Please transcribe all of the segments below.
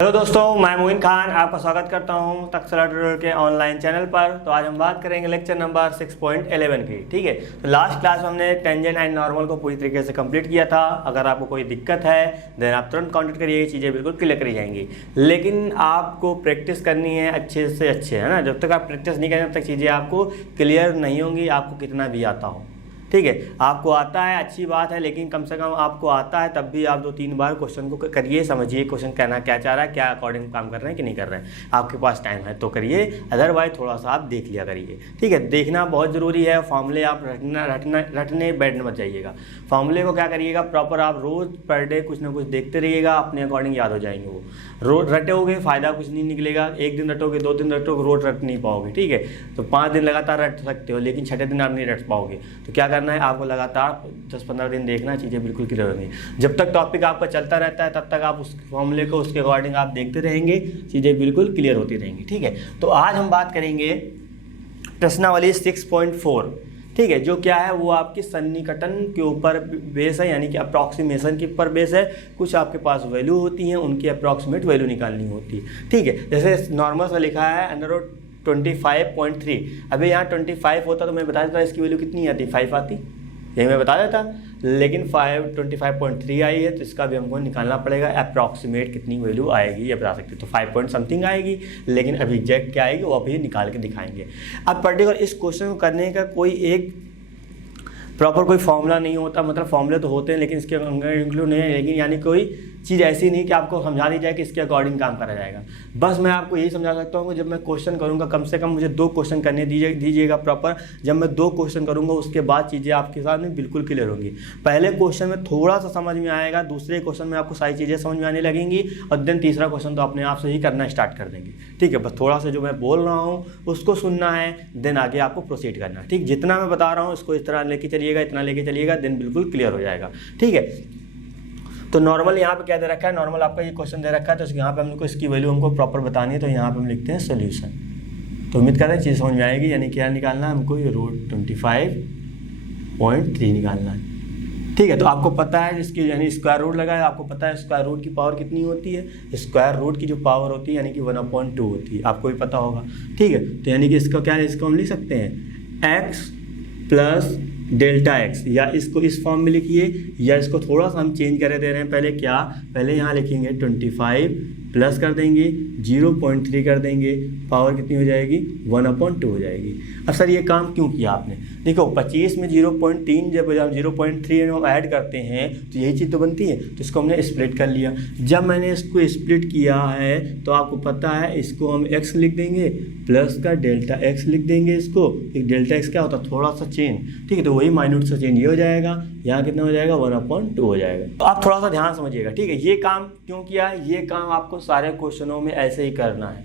Hello दोस्तों, मैं मोइन खान आपका स्वागत करता हूं तक्षशिला ट्यूटोरियल के ऑनलाइन चैनल पर। तो आज हम बात करेंगे लेक्चर नंबर 6.11 की। ठीक है, तो लास्ट क्लास में हमने टेंजेंट एंड नॉर्मल को पूरी तरीके से कंप्लीट किया था। अगर आपको कोई दिक्कत है देन आप तुरंत कॉन्टेक्ट करिए, चीज़ें बिल्कुल क्लियर करी जाएंगी। लेकिन आपको प्रैक्टिस करनी है अच्छे से अच्छे, है ना। जब तक आप प्रैक्टिस नहीं करेंगे तब तक चीज़ें आपको क्लियर नहीं होंगी, आपको कितना भी आता हो। ठीक है, आपको आता है अच्छी बात है, लेकिन कम से कम आपको आता है तब भी आप 2-3 बार क्वेश्चन को करिए, समझिए क्वेश्चन कहना क्या चाह रहा है, क्या अकॉर्डिंग काम कर रहे हैं कि नहीं कर रहे हैं। आपके पास टाइम है तो करिए, अदरवाइज थोड़ा सा आप देख लिया करिए। ठीक है, देखना बहुत ज़रूरी है। फॉर्मूले आप रटने बैठने मत जाइएगा। फॉर्मूले को क्या करिएगा, प्रॉपर आप रोज़ पर डे कुछ ना कुछ देखते रहिएगा, अपने अकॉर्डिंग याद हो जाएंगे वो। रोज रटोगे फ़ायदा कुछ नहीं निकलेगा। एक दिन रटोगे, 2 दिन रटोगे, रोज रट नहीं पाओगे। ठीक है, तो 5 दिन लगातार रट सकते हो, लेकिन 6ठे दिन आप नहीं रट पाओगे। तो क्या करना है, आपको लगातार 10-15 दिन देखना, चीज़ें बिल्कुल क्लियर होंगी। जब तक टॉपिक आपका चलता रहता है तब तक आप उस फॉर्मूले को उसके अकॉर्डिंग आप देखते रहेंगे, चीज़ें बिल्कुल क्लियर होती रहेंगी। ठीक है, तो आज हम बात करेंगे प्रश्नावली 6.4। ठीक है, जो क्या है वो आपकी सन्निकटन के ऊपर बेस है, यानी कि अप्रॉक्सीमेशन के ऊपर बेस है। कुछ आपके पास वैल्यू होती हैं, उनकी अप्रॉक्सीमेट वैल्यू निकालनी होती है। ठीक है, जैसे नॉर्मल सा लिखा है √25.3। अभी यहाँ 25 होता तो मैं बता देता इसकी वैल्यू कितनी आती, 5 आती, यही मैं बता देता। लेकिन 25.3 आई है तो इसका भी हमको निकालना पड़ेगा अप्रॉक्सीमेट कितनी वैल्यू आएगी, ये बता सकते। तो 5 पॉइंट समथिंग आएगी, लेकिन अभी एग्जैक्ट क्या आएगी वो अभी निकाल के दिखाएंगे। अब पर्टिकुलर इस क्वेश्चन को करने का कोई एक प्रॉपर कोई फॉर्मूला नहीं होता, मतलब फॉर्मूले तो होते हैं लेकिन इसके अंदर इंक्लूड नहीं है। लेकिन यानी कोई चीज़ ऐसी नहीं कि आपको समझा दी जाए कि इसके अकॉर्डिंग काम करा जाएगा। बस मैं आपको यही समझा सकता हूँ कि जब मैं क्वेश्चन करूँगा कम से कम मुझे 2 क्वेश्चन करने दीजिएगा प्रॉपर। जब मैं 2 क्वेश्चन करूँगा उसके बाद चीज़ें आपके सामने बिल्कुल क्लियर होंगी। पहले क्वेश्चन में थोड़ा सा समझ में आएगा, दूसरे क्वेश्चन में आपको सारी चीज़ें समझ में आने लगेंगी, और देन तीसरा क्वेश्चन तो अपने आप से ही करना स्टार्ट कर देंगे। ठीक है, बस थोड़ा सा जो मैं बोल रहा हूँ उसको सुनना है, देन आगे आपको प्रोसीड करना है। ठीक, जितना मैं बता रहा हूँ इसको इस तरह लेके चलिएगा, इतना लेके चलिएगा, देन बिल्कुल क्लियर हो जाएगा। ठीक है, तो नॉर्मल यहाँ पे क्या दे रखा है, नॉर्मल आपका ये क्वेश्चन दे रखा है, तो यहाँ पे हमको इसकी वैल्यू हमको प्रॉपर बतानी है। तो यहाँ पे हम लिखते हैं सोल्यूशन। तो उम्मीद कर रहे हैं चीज़ समझ में आएगी। यानी क्या निकालना है हमको, ये √25.3 निकालना है। ठीक है, तो आपको पता है इसकी यानी स्क्वायर रूट लगा है, आपको पता है स्क्वायर रूट की पावर कितनी होती है। स्क्वायर रूट की जो पावर होती है यानी कि 1/2 होती है, आपको भी पता होगा। ठीक है, तो यानी कि इसका क्या है, इसको हम लिख सकते हैं x + डेल्टा x, या इसको इस फॉर्म में लिखिए, या इसको थोड़ा सा हम चेंज कर दे रहे हैं। पहले क्या, पहले यहाँ लिखेंगे 25 प्लस कर देंगे 0.3 कर देंगे, पावर कितनी हो जाएगी, 1/2 हो जाएगी। अब सर ये काम क्यों किया आपने, देखो 25 में 0.3 जब हम 0.3 हम ऐड करते हैं तो यही चीज़ तो बनती है। तो इसको हमने स्प्लिट कर लिया। जब मैंने इसको स्प्लिट किया है तो आपको पता है इसको हम x लिख देंगे, प्लस का डेल्टा x लिख देंगे। इसको एक डेल्टा x क्या होता है, थोड़ा सा चेंज। ठीक है, तो वही माइन्यूट सा चेंज ये हो जाएगा, यहाँ कितना हो जाएगा, 1/2 हो जाएगा। तो आप थोड़ा सा ध्यान समझिएगा। ठीक है, ये काम क्यों किया है, ये काम आपको सारे क्वेश्चनों में ऐसे ही करना है।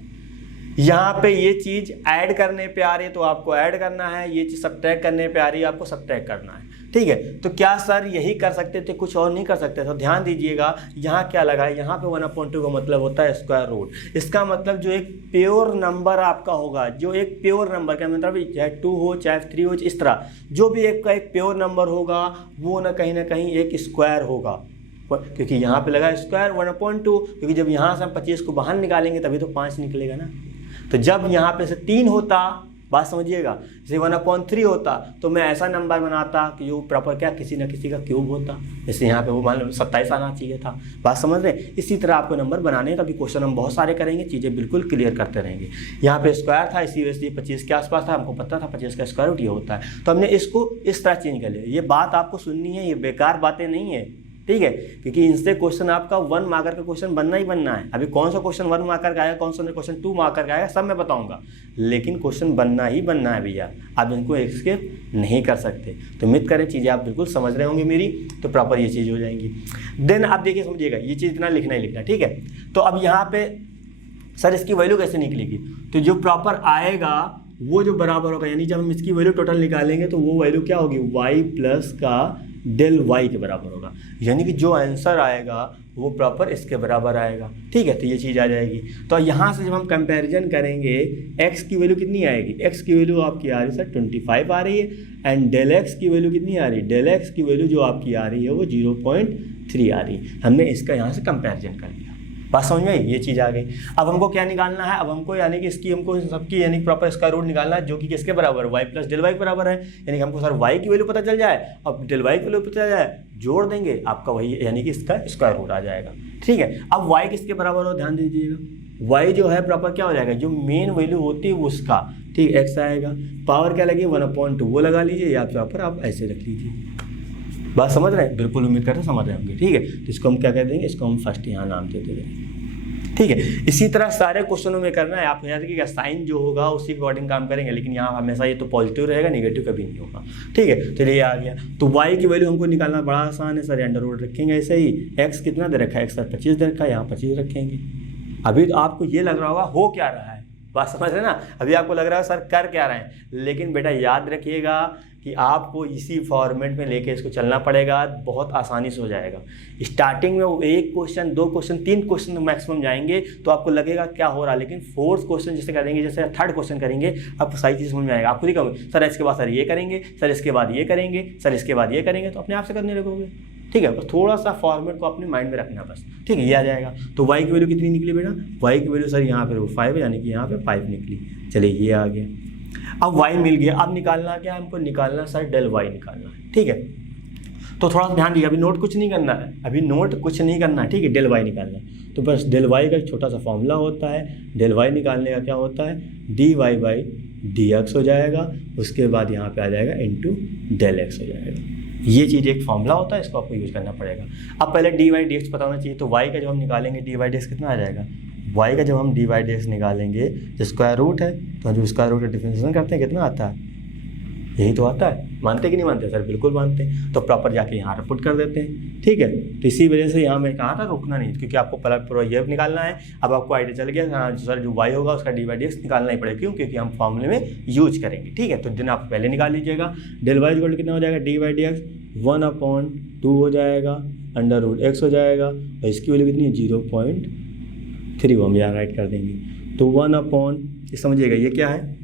यहाँ पे ये चीज़ ऐड करने पे आ रही है तो आपको ऐड करना है, ये चीज़ सब्ट्रैक्ट करने पे आ रही है आपको सब्ट्रैक्ट करना है। ठीक है, तो क्या सर यही कर सकते थे, कुछ और नहीं कर सकते? तो ध्यान दीजिएगा, यहाँ क्या लगा है, यहाँ पे 1/2 का मतलब होता है स्क्वायर रूट। इसका मतलब जो एक प्योर नंबर आपका होगा, जो एक प्योर नंबर का मतलब चाहे 2 हो चाहे 3 हो, इस तरह जो भी एक का एक प्योर नंबर होगा वो ना कहीं एक स्क्वायर होगा, क्योंकि यहाँ पे लगा स्क्वायर 1/2। क्योंकि जब यहाँ से हम 25 को बाहर निकालेंगे तभी तो 5 निकलेगा ना। तो जब यहाँ पे से 3 होता, बात समझिएगा, जैसे 1/3 होता तो मैं ऐसा नंबर बनाता कि वो प्रॉपर क्या किसी न किसी का क्यूब होता। जैसे यहाँ पे वो मान लो 27 आना चाहिए था, बात समझ रहे। इसी तरह आपको नंबर बनाने का भी क्वेश्चन हम बहुत सारे करेंगे, चीज़ें बिल्कुल क्लियर करते रहेंगे। यहाँ पे स्क्वायर था, इसी वजह से 25 के आसपास था, हमको पता था 25 का स्क्वायर रूट ये होता है, तो हमने इसको इस तरह चेंज कर लिया। ये बात आपको सुननी है, ये बेकार बातें नहीं है। ठीक है, क्योंकि इनसे क्वेश्चन आपका 1 मार्कर का क्वेश्चन बनना ही बनना है। अभी कौन सा क्वेश्चन 1 मार्कर का आएगा, कौन सा क्वेश्चन 2 मार्कर का आएगा, सब मैं बताऊंगा, लेकिन क्वेश्चन बनना ही बनना है भैया। आप इनको एस्केप नहीं कर सकते। तो उम्मीद करें चीज़ें आप बिल्कुल समझ रहे होंगे मेरी, तो प्रॉपर ये चीज़ हो जाएंगी। देन आप देखिए समझिएगा, ये चीज़ इतना लिखना ही लिखना। ठीक है, तो अब यहाँ पे सर इसकी वैल्यू कैसे निकलेगी, तो जो प्रॉपर आएगा वो जो बराबर होगा, यानी जब हम इसकी वैल्यू टोटल निकालेंगे तो वो वैल्यू क्या होगी, y प्लस का डेल y के बराबर होगा। यानी कि जो आंसर आएगा वो प्रॉपर इसके बराबर आएगा। ठीक है, तो ये चीज़ आ जाएगी। तो यहाँ से जब हम कंपैरिजन करेंगे x की वैल्यू कितनी आएगी, x की वैल्यू आपकी आ रही है सर 25 आ रही है, एंड डेल x की वैल्यू कितनी आ रही है, डेल x की वैल्यू जो आपकी आ रही है वो 0.3 आ रही है। हमने इसका यहाँ से कंपैरिजन कर लिया। बात समझ में आई, ये चीज़ आ गई। अब हमको क्या निकालना है, अब हमको यानी कि इसकी हमको सबकी यानी प्रॉपर स्क्वायर रूट निकालना है, जो कि किसके बराबर, y प्लस डेल वाई के बराबर है। यानी कि हमको सर y की वैल्यू पता चल जाए और डेल वाई की वैल्यू पता चल जाए, जोड़ देंगे आपका वही यानी कि इसका स्क्वायर रूट आ जाएगा। ठीक है, अब y किसके बराबर हो, ध्यान दीजिएगा, y जो है प्रॉपर क्या हो जाएगा, जो मेन वैल्यू होती है उसका, ठीक, x आएगा, पावर क्या लगी 1/2 वो लगा लीजिए, या प्रॉपर आप ऐसे रख लीजिए। बात समझ रहे हैं, बिल्कुल उम्मीद करते समझ रहे होंगे। ठीक है, तो इसको हम क्या कह देंगे, इसको हम फर्स्ट यहाँ नाम दे देंगे। ठीक है, इसी तरह सारे क्वेश्चनों में करना है। आप याद रखिएगा साइन जो होगा उसी के अकॉर्डिंग काम करेंगे, लेकिन यहाँ हमेशा ये तो पॉजिटिव रहेगा, नेगेटिव कभी नहीं होगा। ठीक है, चलिए ये आ गया। तो y की वैल्यू हमको निकालना बड़ा आसान है सर, अंडर रूट रखेंगे ऐसे ही। x कितना दे रखा है, x 25 दे रखा है, यहाँ 25 रखेंगे। अभी तो आपको ये लग रहा होगा हो क्या रहा है, बात समझ रहे हैं ना, अभी आपको लग रहा है सर कर क्या रहे हैं, लेकिन बेटा याद रखिएगा कि आपको इसी फॉर्मेट में लेके इसको चलना पड़ेगा, बहुत आसानी से हो जाएगा। स्टार्टिंग में वो 1 क्वेश्चन 2 क्वेश्चन 3 क्वेश्चन मैक्सिमम जाएंगे तो आपको लगेगा क्या हो रहा है, लेकिन 4th क्वेश्चन जैसे करेंगे, जैसे 3rd क्वेश्चन करेंगे, आपको सारी चीज़ समझ में आएगा। आप खुद ही कहोगे सर इसके बाद सर ये करेंगे, सर इसके बाद ये करेंगे, सर इसके बाद ये करेंगे, तो अपने आप से करने लगोगे। ठीक है, बस थोड़ा सा फॉर्मेट को अपने माइंड में रखना बस। ठीक है, ये आ जाएगा। तो y की वैल्यू कितनी निकली बेटा, y की वैल्यू सर यहाँ पे 5 यानी कि यहाँ पे 5 निकली। चलिए ये आ गया। अब y मिल गया, अब निकालना क्या, हमको निकालना सर डेल y निकालना है। ठीक है, तो थोड़ा सा ध्यान दीजिए, अभी नोट कुछ नहीं करना है, अभी नोट कुछ नहीं करना है। ठीक है, डेल y निकालना है, तो बस डेल y का छोटा सा फॉर्मूला होता है। डेल y निकालने का क्या होता है, dy बाई dx हो जाएगा, उसके बाद यहाँ पे आ जाएगा इंटू डेल x हो जाएगा। ये चीज़ एक फॉर्मूला होता है, इसको आपको यूज करना पड़ेगा। अब पहले dy dx पता होना चाहिए, तो y का जब हम निकालेंगे dy dx कितना आ जाएगा, y का जब हम dy dx निकालेंगे, जो स्क्वायर रूट है, तो जो स्क्वायर रूट का डिफरेंशिएशन करते हैं कितना आता है, यही तो आता है। मानते कि नहीं मानते सर, बिल्कुल मानते हैं। तो प्रॉपर जाके यहाँ पुट कर देते हैं। ठीक है, तो इसी वजह से यहाँ मैं कहा था रुकना नहीं, क्योंकि आपको पूरा ये निकालना है। अब आपको आइडिया चल गया, हाँ सर जो y होगा उसका dy dx निकालना ही पड़ेगा, क्यों, क्योंकि हम फॉर्मूले में यूज करेंगे। ठीक है, तो दिन आप पहले निकाल लीजिएगा। डेल y इक्वल कितना हो जाएगा, dy dx 1/2 हो जाएगा, अंडर रूट x हो जाएगा, और इसकी वैल्यू कितनी है 0.3, वो हम यहाँ राइट कर देंगे। तो 1/, समझिएगा ये क्या है,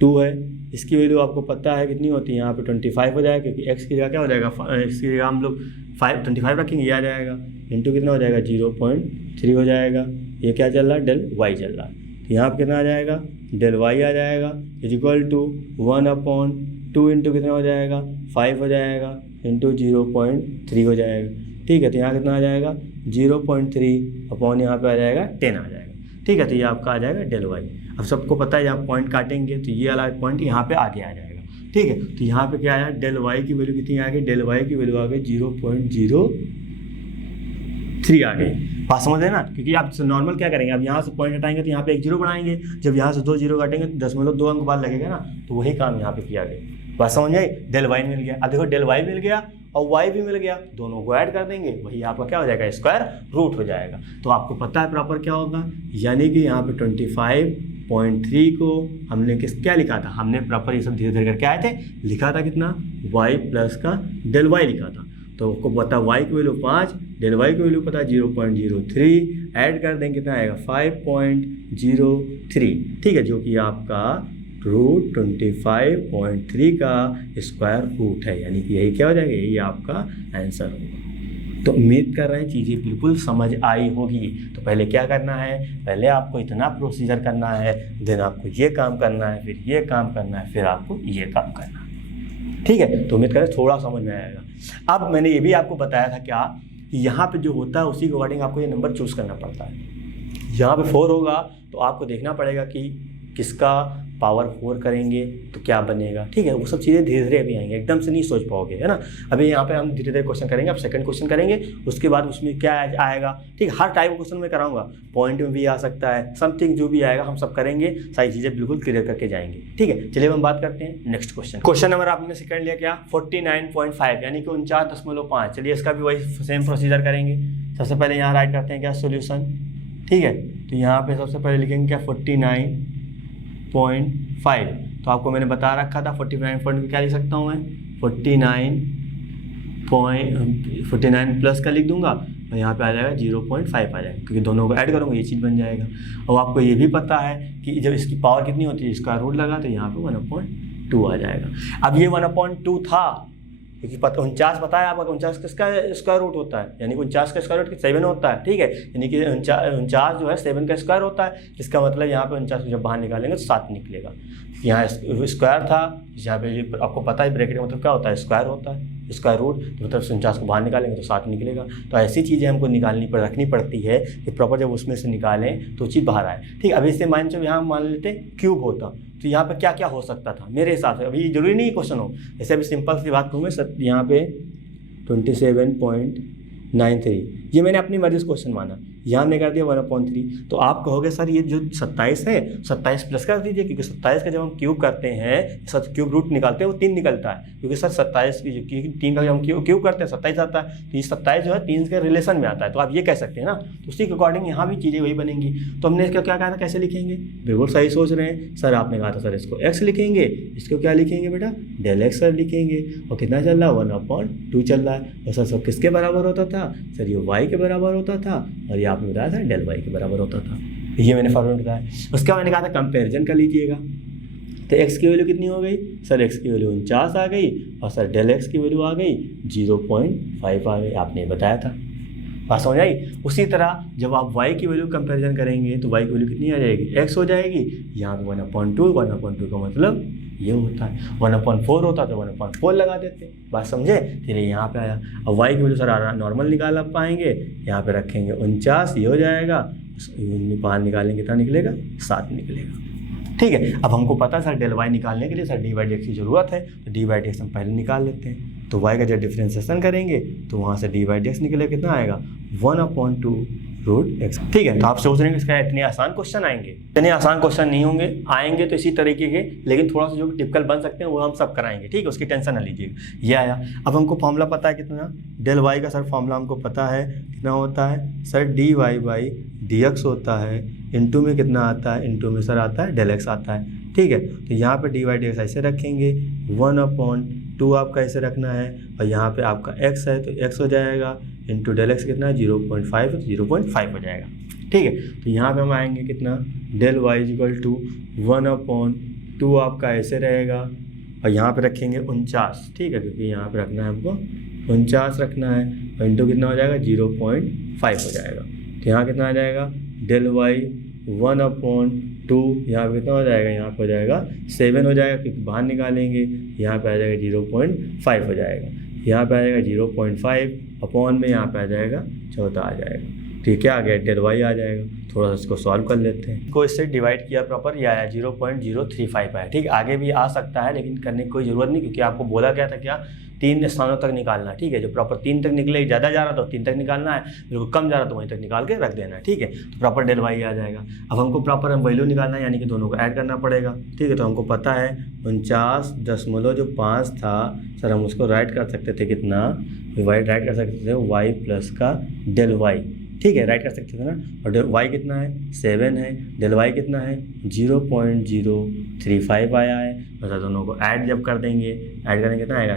2 है, इसकी वैल्यू आपको पता है कितनी होती है, यहाँ पे 25 हो जाएगा, क्योंकि x की जगह क्या हो जाएगा, x की जगह हम लोग 25 रखेंगे, ये आ जाएगा, इंटू कितना हो जाएगा 0.3 हो जाएगा। ये क्या चल रहा है, डेल y चल रहा है, तो यहाँ पर कितना आ जाएगा, डेल y आ जाएगा इज इक्वल टू 1/2 इंटू कितना हो जाएगा 5 हो जाएगा, इंटू 0.3 हो जाएगा। ठीक है, तो यहाँ कितना आ जाएगा 0.3 अपॉन यहाँ पे आ जाएगा 10 आ जाएगा। ठीक है, तो ये आपका आ जाएगा डेल वाई। अब सबको पता है जहाँ पॉइंट काटेंगे तो ये वाला पॉइंट यहाँ पे आगे आ जाएगा। ठीक है, तो यहाँ पे क्या आया, डेल वाई की वैल्यू कितनी आ गई, डेल वाई की वैल्यू आ गई 0.03 आ गई। बात समझ रहे ना, क्योंकि आप नॉर्मल क्या करेंगे, अब यहाँ से पॉइंट हटाएंगे तो यहाँ पे 1 0 बनाएंगे, जब यहाँ से 2 0 काटेंगे तो 0.2 अंक बाद लगेगा ना, तो वही काम यहाँ पे किया गया। बात समझ आई, डेल वाई मिल गया। अब देखो डेल वाई मिल गया और वाई भी मिल गया, दोनों को ऐड कर देंगे, वही आपका क्या हो जाएगा, स्क्वायर रूट हो जाएगा। तो आपको पता है प्रॉपर क्या होगा, यानी कि यहाँ पे 25.3 को हमने क्या लिखा था, हमने प्रॉपर ये सब धीरे धीरे करके आए थे, लिखा था कितना, y प्लस का डेल वाई लिखा था। तो आपको पता y की वैल्यू 5, डेल वाई की वैल्यू पता 0.03, ऐड कर देंगे कितना आएगा 5.03। ठीक है, जो कि आपका रूट 25.3 का स्क्वायर रूट है, यानी कि यही क्या हो जाएगा, यही आपका आंसर होगा। तो उम्मीद कर रहे हैं चीज़ें बिल्कुल समझ आई होगी। तो पहले क्या करना है, पहले आपको इतना प्रोसीजर करना है, देन आपको ये काम करना है, फिर ये काम करना है, फिर आपको ये काम करना है। ठीक है, तो उम्मीद करें थोड़ा समझ में आएगा। अब मैंने ये भी आपको बताया था क्या, कि यहाँ पे जो होता है उसी के अकॉर्डिंग आपको ये नंबर चूज़ करना पड़ता है। यहाँ पे 4 होगा तो आपको देखना पड़ेगा कि किसका पावर 4 करेंगे तो क्या बनेगा। ठीक है, वो सब चीज़ें धीरे धीरे अभी आएंगे, एकदम से नहीं सोच पाओगे, है ना। अभी यहाँ पे हम धीरे धीरे क्वेश्चन करेंगे, अब सेकंड क्वेश्चन करेंगे, उसके बाद उसमें क्या आएगा। ठीक है, हर टाइप का क्वेश्चन मैं कराऊंगा, पॉइंट में भी आ सकता है, समथिंग जो भी आएगा हम सब करेंगे, सारी चीज़ें बिल्कुल क्लियर करके जाएंगे। ठीक है, चलिए हम बात करते हैं नेक्स्ट क्वेश्चन। क्वेश्चन नंबर आपने सेकंड लिया क्या, 49.5 यानी कि 49.5। चलिए इसका भी वही सेम प्रोसीजर करेंगे। सबसे पहले यहाँ राइट करते हैं क्या, सोल्यूशन। ठीक है, तो यहाँ पे सबसे पहले लिखेंगे क्या 49.5। तो आपको मैंने बता रखा था 49 पॉइंट क्या लिख सकता हूँ मैं, 49 प्लस का लिख दूंगा और यहाँ पे आ जाएगा 0.5 आ जाएगा, क्योंकि दोनों को ऐड करूँगा ये चीज़ बन जाएगा। और आपको ये भी पता है कि जब इसकी पावर कितनी होती है, इसका रूट लगा तो यहाँ पे 1/2 आ जाएगा। अब ये 1/2 था, क्योंकि 49 पता है आपका 49 किसका स्क्वायर रूट होता है, यानी कि 49 का स्क्वायर रूट 7 होता है, ठीक है, यानी कि 49 जो है 7 का स्क्वायर होता है। इसका मतलब यहाँ पे 49 को जब बाहर निकालेंगे तो 7 निकलेगा। यहाँ स्क्वायर था, यहाँ पे आपको पता है ब्रैकेट का मतलब क्या होता है, स्क्वायर होता है, स्क्वायर रूट, तो मतलब 49 को बाहर निकालेंगे तो 7 निकलेगा। तो ऐसी चीज़ें हमको रखनी पड़ती है कि प्रॉपर जब उसमें से निकालें तो चीज़ बाहर आए, ठीक। अभी इससे मान चलो यहाँ मान लेते क्यूब होता, तो यहाँ पे क्या क्या हो सकता था मेरे हिसाब से, अभी जरूरी नहीं क्वेश्चन हो, जैसे अभी सिंपल सी बात कहूँ मैं, यहाँ पे 27.93 ये मैंने अपनी मर्जी से क्वेश्चन माना, यहाँ हमने कर दिया 1/3। तो आप कहोगे सर ये जो 27 है 27 प्लस कर दीजिए, क्योंकि 27 का जब हम क्यूब करते हैं, क्यूब रूट निकालते हैं वो 3 निकलता है, क्योंकि सर 27 की जो 3 का जब हम क्यूब करते हैं 27 आता है, तो ये 27 जो है 3 के रिलेशन में आता है, तो आप ये कह सकते हैं ना। तो उसी के अकॉर्डिंग यहाँ भी चीज़ें वही बनेंगी। तो हमने इसका क्या कहा था, कैसे लिखेंगे, बिल्कुल सही सोच रहे हैं सर। आपने कहा था सर इसको x लिखेंगे, इसको क्या लिखेंगे बेटा, डेल x सर लिखेंगे, और कितना चल रहा है 1/2 चल रहा है, और सर सब किसके बराबर होता था, सर ये y के बराबर होता था, और ये आपने बताया था डेल y के बराबर होता था। ये मैंने फॉर्मूला बताया। उसका मैंने कहा था कंपैरिजन कर लीजिएगा, तो x की वैल्यू कितनी हो गई, सर x की वैल्यू 49 आ गई, और सर डेल x की वैल्यू आ गई 0.5 आ गई, आपने बताया था। बात समझ आई। उसी तरह जब आप y की वैल्यू कंपैरिजन करेंगे तो y की वैल्यू कितनी आ जाएगी, x हो जाएगी, यहाँ पे 1/2 का मतलब ये होता है, 1/4 होता तो 1/4 लगा देते, बात समझे। फिर यहाँ पे आया, अब y की वैल्यू सर नॉर्मल निकाल पाएंगे, यहाँ पे रखेंगे 49, ये हो जाएगा, बाहर निकालेंगे कितना निकलेगा, 7 निकलेगा, ठीक है। अब हमको पता है सर डेल y निकालने के लिए सर dy/dx की ज़रूरत है, तो dy/dx हम पहले निकाल लेते हैं। तो y का जब डिफ्रेंसिएशन करेंगे तो वहाँ से dy/dx निकलेगा, कितना आएगा 1/2 रूट x, ठीक है। तो आप सोच रहे हैं कि इसका इतने आसान क्वेश्चन आएंगे, इतने आसान क्वेश्चन नहीं होंगे, आएंगे तो इसी तरीके के, लेकिन थोड़ा सा जो टिपिकल बन सकते हैं वो हम सब कराएंगे, ठीक है, उसकी टेंशन ना लीजिएगा। ये आया। अब हमको फॉर्मूला पता है कितना, डेल y का सर फॉर्मूला हमको पता है कितना होता है, सर dy/dx होता है, इनटू में कितना आता है, इनटू में सर आता है डेल x आता है, ठीक है। तो यहाँ पे dy/dx ऐसे रखेंगे, 1/2 आपका ऐसे रखना है, और यहाँ पे आपका x है तो x हो जाएगा, इंटू डेल एक्स कितना है 0.5 तो 0.5 हो जाएगा, ठीक है। तो यहाँ पे हम आएंगे कितना, डेल y = 1/2 आपका ऐसे रहेगा, और यहाँ पे रखेंगे 49, ठीक है, क्योंकि यहाँ पे रखना है हमको 49 रखना है, और इंटू कितना हो जाएगा 0.5 हो जाएगा। तो यहाँ कितना आ जाएगा, डेल y 1/2, यहाँ पे कितना हो जाएगा, यहाँ पे हो जाएगा 7 हो जाएगा, क्योंकि बाहर निकालेंगे, यहाँ पे आ जाएगा 0.5 हो जाएगा, यहाँ पे आ जाएगा 0.5 अपॉन में यहाँ पे आ जाएगा 14 आ जाएगा, ठीक है। आ गया डेल y आ जाएगा। थोड़ा सा इसको सॉल्व कर लेते हैं, इसको इससे डिवाइड किया प्रॉपर, ये आया 0.035 आया, ठीक। आगे भी आ सकता है लेकिन करने की कोई ज़रूरत नहीं, क्योंकि आपको बोला गया था क्या 3 स्थानों तक निकालना, ठीक है। जो प्रॉपर 3 तक निकले, ज़्यादा जा रहा तो 3 तक निकालना है, बिल्कुल कम जा रहा तो वहीं तक निकाल के रख देना है, ठीक है। तो प्रॉपर डेल y आ जाएगा। अब हमको प्रॉपर वैल्यू निकालना है, यानी कि दोनों को ऐड करना पड़ेगा, ठीक है। तो हमको पता है 49.5 था, सर हम उसको राइट कर सकते थे कितना, राइट कर सकते थे y प्लस का डेल y, ठीक है, राइट कर सकते थे ना। और डेल y कितना है 7 है, डेल y कितना है 0.035 आया है, और दोनों को ऐड जब कर देंगे, ऐड करेंगे कितना आएगा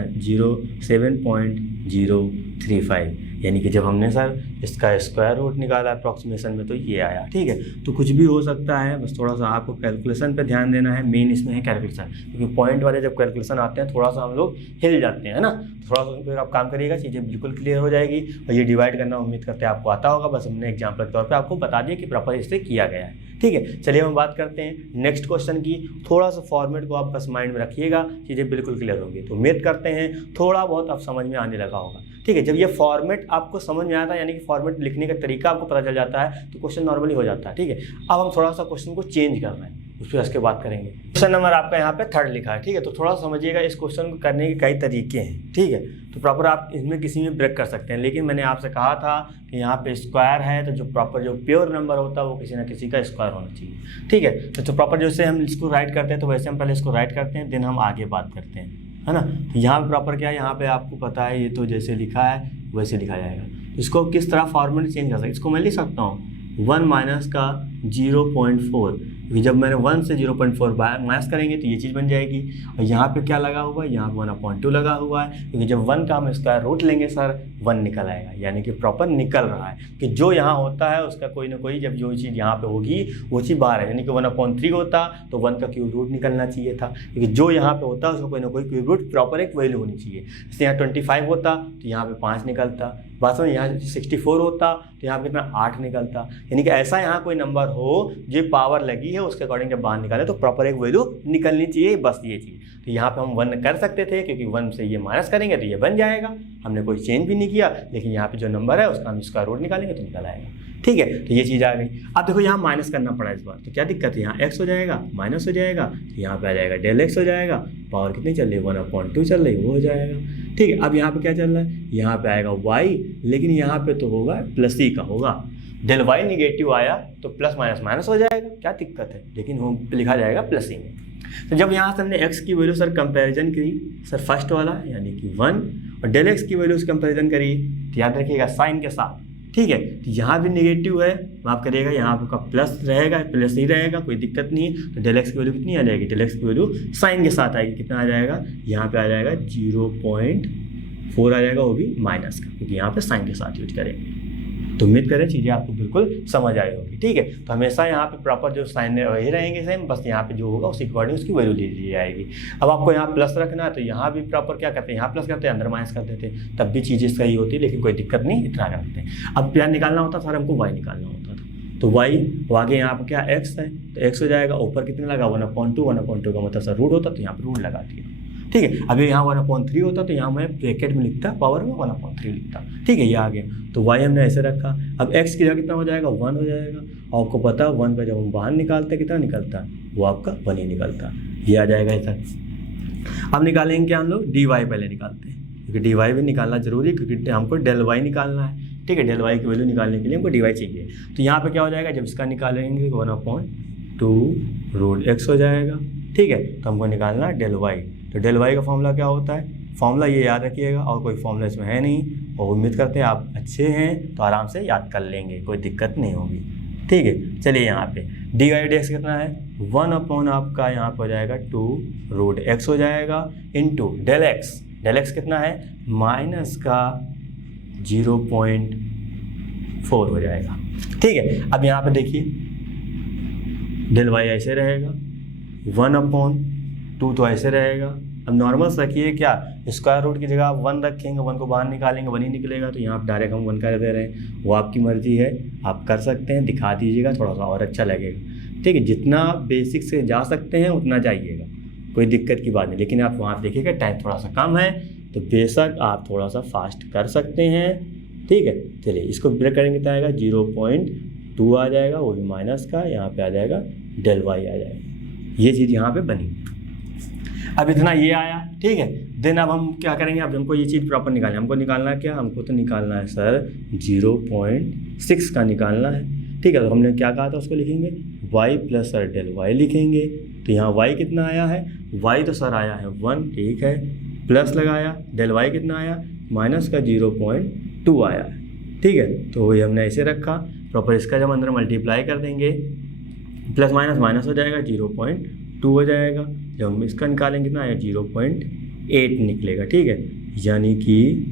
7.035, यानी कि जब हमने सर इसका स्क्वायर रूट निकाला अप्रॉक्सीमेशन में तो ये आया, ठीक है। तो कुछ भी हो सकता है, बस थोड़ा सा आपको कैलकुलेशन पे ध्यान देना है, मेन इसमें है कैलकुलेशन, क्योंकि पॉइंट वाले जब कैलकुलेशन आते हैं थोड़ा सा हम लोग हिल जाते हैं ना, थोड़ा सा फिर आप काम करिएगा, चीज़ें बिल्कुल क्लियर हो जाएगी। और ये डिवाइड करना उम्मीद करते हैं आपको आता होगा, बस हमने एग्जाम्पल के तौर पर आपको बता दिया कि प्रॉपर इससे किया गया है, ठीक है। चलिए हम बात करते हैं नेक्स्ट क्वेश्चन की। थोड़ा सा फॉर्मेट को आप बस माइंड में रखिएगा, चीज़ें बिल्कुल क्लियर होंगी। तो उम्मीद करते हैं थोड़ा बहुत अब समझ में आने लगा होगा, ठीक है। जब ये फॉर्मेट आपको समझ में आता है, यानी कि फॉर्मेट लिखने का तरीका आपको पता चल जाता है, तो क्वेश्चन नॉर्मली हो जाता है, ठीक है। अब हम थोड़ा सा क्वेश्चन को चेंज कर रहे हैं, उस पर उसके बात करेंगे। क्वेश्चन नंबर आपका यहाँ पे 3 लिखा है, ठीक है। तो थोड़ा समझिएगा, इस क्वेश्चन को करने के कई तरीके हैं, ठीक है। तो प्रॉपर आप इसमें किसी में ब्रेक कर सकते हैं, लेकिन मैंने आपसे कहा था कि यहाँ पे स्क्वायर है, तो जो प्रॉपर जो प्योर नंबर होता है वो किसी ना किसी का स्क्वायर होना चाहिए, ठीक है। तो प्रॉपर जैसे हम इसको राइट करते हैं, तो वैसे हम पहले इसको राइट करते हैं, देन हम आगे बात करते हैं, है ना। तो यहाँ पे प्रॉपर क्या है, यहाँ पे आपको पता है ये तो जैसे लिखा है वैसे लिखा जाएगा। इसको किस तरह फॉर्मेट चेंज कर सकते, इसको मैं लिख सकता हूँ 1 - का 0.4, क्योंकि जब मैंने 1 से 0.4 माइनस करेंगे तो ये चीज़ बन जाएगी। और यहाँ पे क्या लगा हुआ है, यहाँ पे 1/2 लगा हुआ है, क्योंकि जब 1 का हम स्क्वायर रूट लेंगे सर 1 निकल आएगा, यानी कि प्रॉपर निकल रहा है कि जो यहाँ होता है उसका कोई ना कोई, जब जो चीज़ यहाँ पे होगी वो चीज़ बाहर है, यानी कि 1/3 होता तो 1 का क्यूब रूट निकलना चाहिए था, क्योंकि जो यहाँ पे होता है उसका कोई ना कोई क्यूब रूट प्रॉपर एक वैल्यू होनी चाहिए। जैसे यहाँ 25 होता तो यहाँ पे 5 निकलता, वास्तव में यहाँ 64 होता तो यहाँ पे कितना 8 निकलता, यानी कि ऐसा यहाँ कोई नंबर हो जो पावर लगी है उसके अकॉर्डिंग जब बाहर निकाले तो प्रॉपर एक वैल्यू निकलनी चाहिए, बस ये चीज़। तो यहाँ पे हम 1 कर सकते थे, क्योंकि 1 से ये माइनस करेंगे तो ये बन जाएगा, हमने कोई चेंज भी नहीं किया, लेकिन यहाँ पे जो नंबर है उसका हम स्क्वायर रूट निकालेंगे तो निकल आएगा। ठीक है, तो ये चीज़ आ गई। अब देखो यहाँ माइनस करना पड़ा इस बार, तो क्या दिक्कत है, यहाँ x हो जाएगा माइनस हो जाएगा, तो यहाँ पे आ जाएगा डेल x हो जाएगा, पावर कितनी चल रही है 1/2 चल रही है, वो हो जाएगा। ठीक है, अब यहाँ पे क्या चल रहा है, यहाँ पे आएगा y, लेकिन यहाँ पे तो होगा प्लस ही का होगा, डेल y निगेटिव आया तो प्लस माइनस माइनस हो जाएगा, क्या दिक्कत है, लेकिन होम पे लिखा जाएगा प्लस ही में। तो जब यहाँ से हमने x की वैल्यू सर कंपैरिजन करी सर फर्स्ट वाला यानी कि 1 और डेल x की वैल्यू से कंपैरिजन करी, तो याद रखिएगा साइन के साथ। ठीक है, तो यहाँ भी निगेटिव है, माफ करिएगा यहाँ आपका प्लस रहेगा, प्लस ही रहेगा, कोई दिक्कत नहीं है। तो डेल एक्स की वैल्यू कितनी आ जाएगी, डेल एक्स की वैल्यू साइन के साथ आएगी, कितना आ जाएगा, यहाँ पे आ जाएगा 0.4 आ जाएगा, वो भी माइनस का, क्योंकि यहाँ पे साइन के साथ यूज करेंगे। तो उम्मीद करें चीज़ें आपको बिल्कुल समझ आई होगी। ठीक है, तो हमेशा यहाँ पे प्रॉपर जो साइन है वही रहेंगे सेम, बस यहाँ पे जो होगा उसके अकॉर्डिंग उसकी वैल्यू ले ली जाएगी। अब आपको यहाँ प्लस रखना है तो यहाँ भी प्रॉपर क्या करते हैं, यहाँ प्लस करते हैं अंदर माइनस कर देते हैं, तब भी चीज़ें सही होती है, लेकिन कोई दिक्कत नहीं, इतना करते हैं। अब क्या निकालना होता सर, हमको वाई निकालना होता था, तो वाई आगे यहाँ पर क्या एक्स है, तो एक्स हो जाएगा, ऊपर कितने लगा 1/2, 1/2 का मतलब सर रूट होता तो यहाँ पर रूट लगा दिया। ठीक है, अभी यहाँ 1/3 होता तो यहाँ मैं ब्रैकेट में लिखता, पावर में 1/3 लिखता। ठीक है, ये आ गया, तो y हमने ऐसे रखा। अब x की जगह कितना हो जाएगा, 1 हो जाएगा, और आपको पता है 1 का जब हम बाहर निकालते हैं कितना निकलता है, वो आपका 1 ही निकलता है, ये आ जाएगा ऐसा। अब निकालेंगे क्या हम लोग, dy पहले निकालते हैं, क्योंकि dy भी निकालना जरूरी है, क्योंकि हमको डेल y निकालना है। ठीक है, डेल y की वैल्यू निकालने के लिए हमको dy चाहिए, तो यहाँ पर क्या हो जाएगा, जब इसका निकालेंगे 1/2√x हो जाएगा। ठीक है, तो हमको निकालना है डेल y, तो डेल y का फॉर्मूला क्या होता है, फॉर्मूला ये याद रखिएगा, और कोई फॉर्मूला इसमें है नहीं, और उम्मीद करते हैं आप अच्छे हैं तो आराम से याद कर लेंगे, कोई दिक्कत नहीं होगी। ठीक है, चलिए यहाँ पे dy/dx कितना है, 1 आपका यहाँ पर हो जाएगा 2√x हो जाएगा, इंटू डेल x कितना है, माइनस का 0.4 हो जाएगा। ठीक है, अब यहाँ पे देखिए डेल y ऐसे रहेगा, 1/2 तो ऐसे रहेगा। अब नॉर्मल रखिए, क्या स्क्वायर रूट की जगह आप 1 रखेंगे, 1 को बाहर निकालेंगे 1 ही निकलेगा, तो यहाँ पर डायरेक्ट हम 1 कर दे रहे हैं, वो आपकी मर्जी है, आप कर सकते हैं, दिखा दीजिएगा, थोड़ा सा और अच्छा लगेगा। ठीक है, जितना बेसिक से जा सकते हैं उतना जाइएगा, कोई दिक्कत की बात नहीं, लेकिन आप वहाँ देखिएगा टाइम थोड़ा सा कम है, तो बेशक आप थोड़ा सा फास्ट कर सकते हैं। ठीक है, चलिए इसको ब्रेक करेंगे तो आएगा 0.2 आ जाएगा, वो भी माइनस का, यहाँ पे आ जाएगा डेल y आ जाएगा, ये चीज़ यहाँ पे बनी। अब इतना ये आया। ठीक है, देन अब हम क्या करेंगे, अब हमको ये चीज़ प्रॉपर निकालना है, हमको निकालना है क्या, हमको तो निकालना है सर 0.6 का निकालना है। ठीक है, तो हमने क्या कहा था, उसको लिखेंगे y plus sir del y लिखेंगे, तो यहाँ y कितना आया है, y तो सर आया है 1, ठीक है, प्लस लगाया, डेल y कितना आया, माइनस का 0.2 आया है। ठीक है, तो वही हमने ऐसे रखा, प्रॉपर इसका जब अंदर मल्टीप्लाई कर देंगे, प्लस माइनस माइनस हो जाएगा, 0.2 हो जाएगा, जब हम इसका निकालेंगे कितना आएगा 0.8 निकलेगा। ठीक है, यानी कि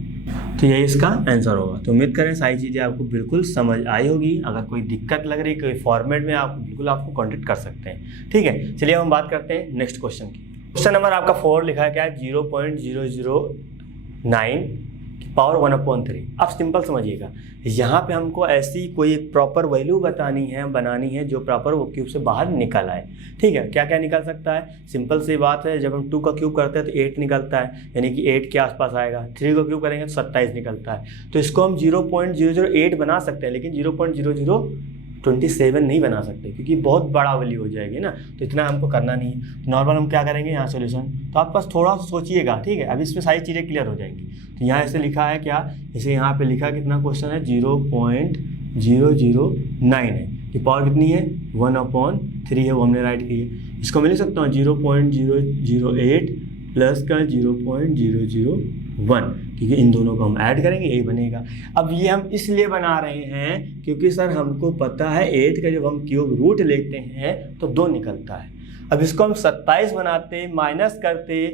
तो यही इसका आंसर होगा। तो उम्मीद करें सारी चीज़ें आपको बिल्कुल समझ आई होगी, अगर कोई दिक्कत लग रही कोई फॉर्मेट में आप बिल्कुल आपको कॉन्टेक्ट कर सकते हैं। ठीक है, चलिए हम बात करते हैं नेक्स्ट क्वेश्चन की। क्वेश्चन नंबर आपका 4 लिखा है क्या है, 0.009 पावर 1/3। अब सिंपल समझिएगा, यहाँ पे हमको ऐसी कोई प्रॉपर वैल्यू बनानी है जो प्रॉपर वो क्यूब से बाहर निकल आए। ठीक है, क्या क्या निकल सकता है, सिंपल सी बात है, जब हम 2 का क्यूब करते हैं तो 8 निकलता है, यानी कि 8 के आसपास आएगा। 3 का क्यूब करेंगे तो 27 निकलता है, तो इसको हम 0.008 बना सकते हैं, लेकिन 0.0027 नहीं बना सकते, क्योंकि बहुत बड़ा वैल्यू हो जाएगी ना, तो इतना हमको करना नहीं है। तो नॉर्मल हम क्या करेंगे, यहाँ सोल्यूशन, तो आप बस थोड़ा सा सोचिएगा। ठीक है, अभी इसमें सारी चीज़ें क्लियर हो जाएंगी। तो यहाँ ऐसे लिखा है क्या, इसे यहाँ पे लिखा कितना क्वेश्चन है, 0.009 है, कि पावर कितनी है 1/3 है, वो हमने राइट की है। इसको मैं लिख सकता हूँ 0.008 प्लस का 0.001, क्योंकि इन दोनों को हम ऐड करेंगे यही बनेगा। अब ये हम इसलिए बना रहे हैं क्योंकि सर हमको पता है 8 का जब हम क्यूब रूट लेते हैं तो 2 निकलता है। अब इसको हम 27 बनाते, माइनस करते,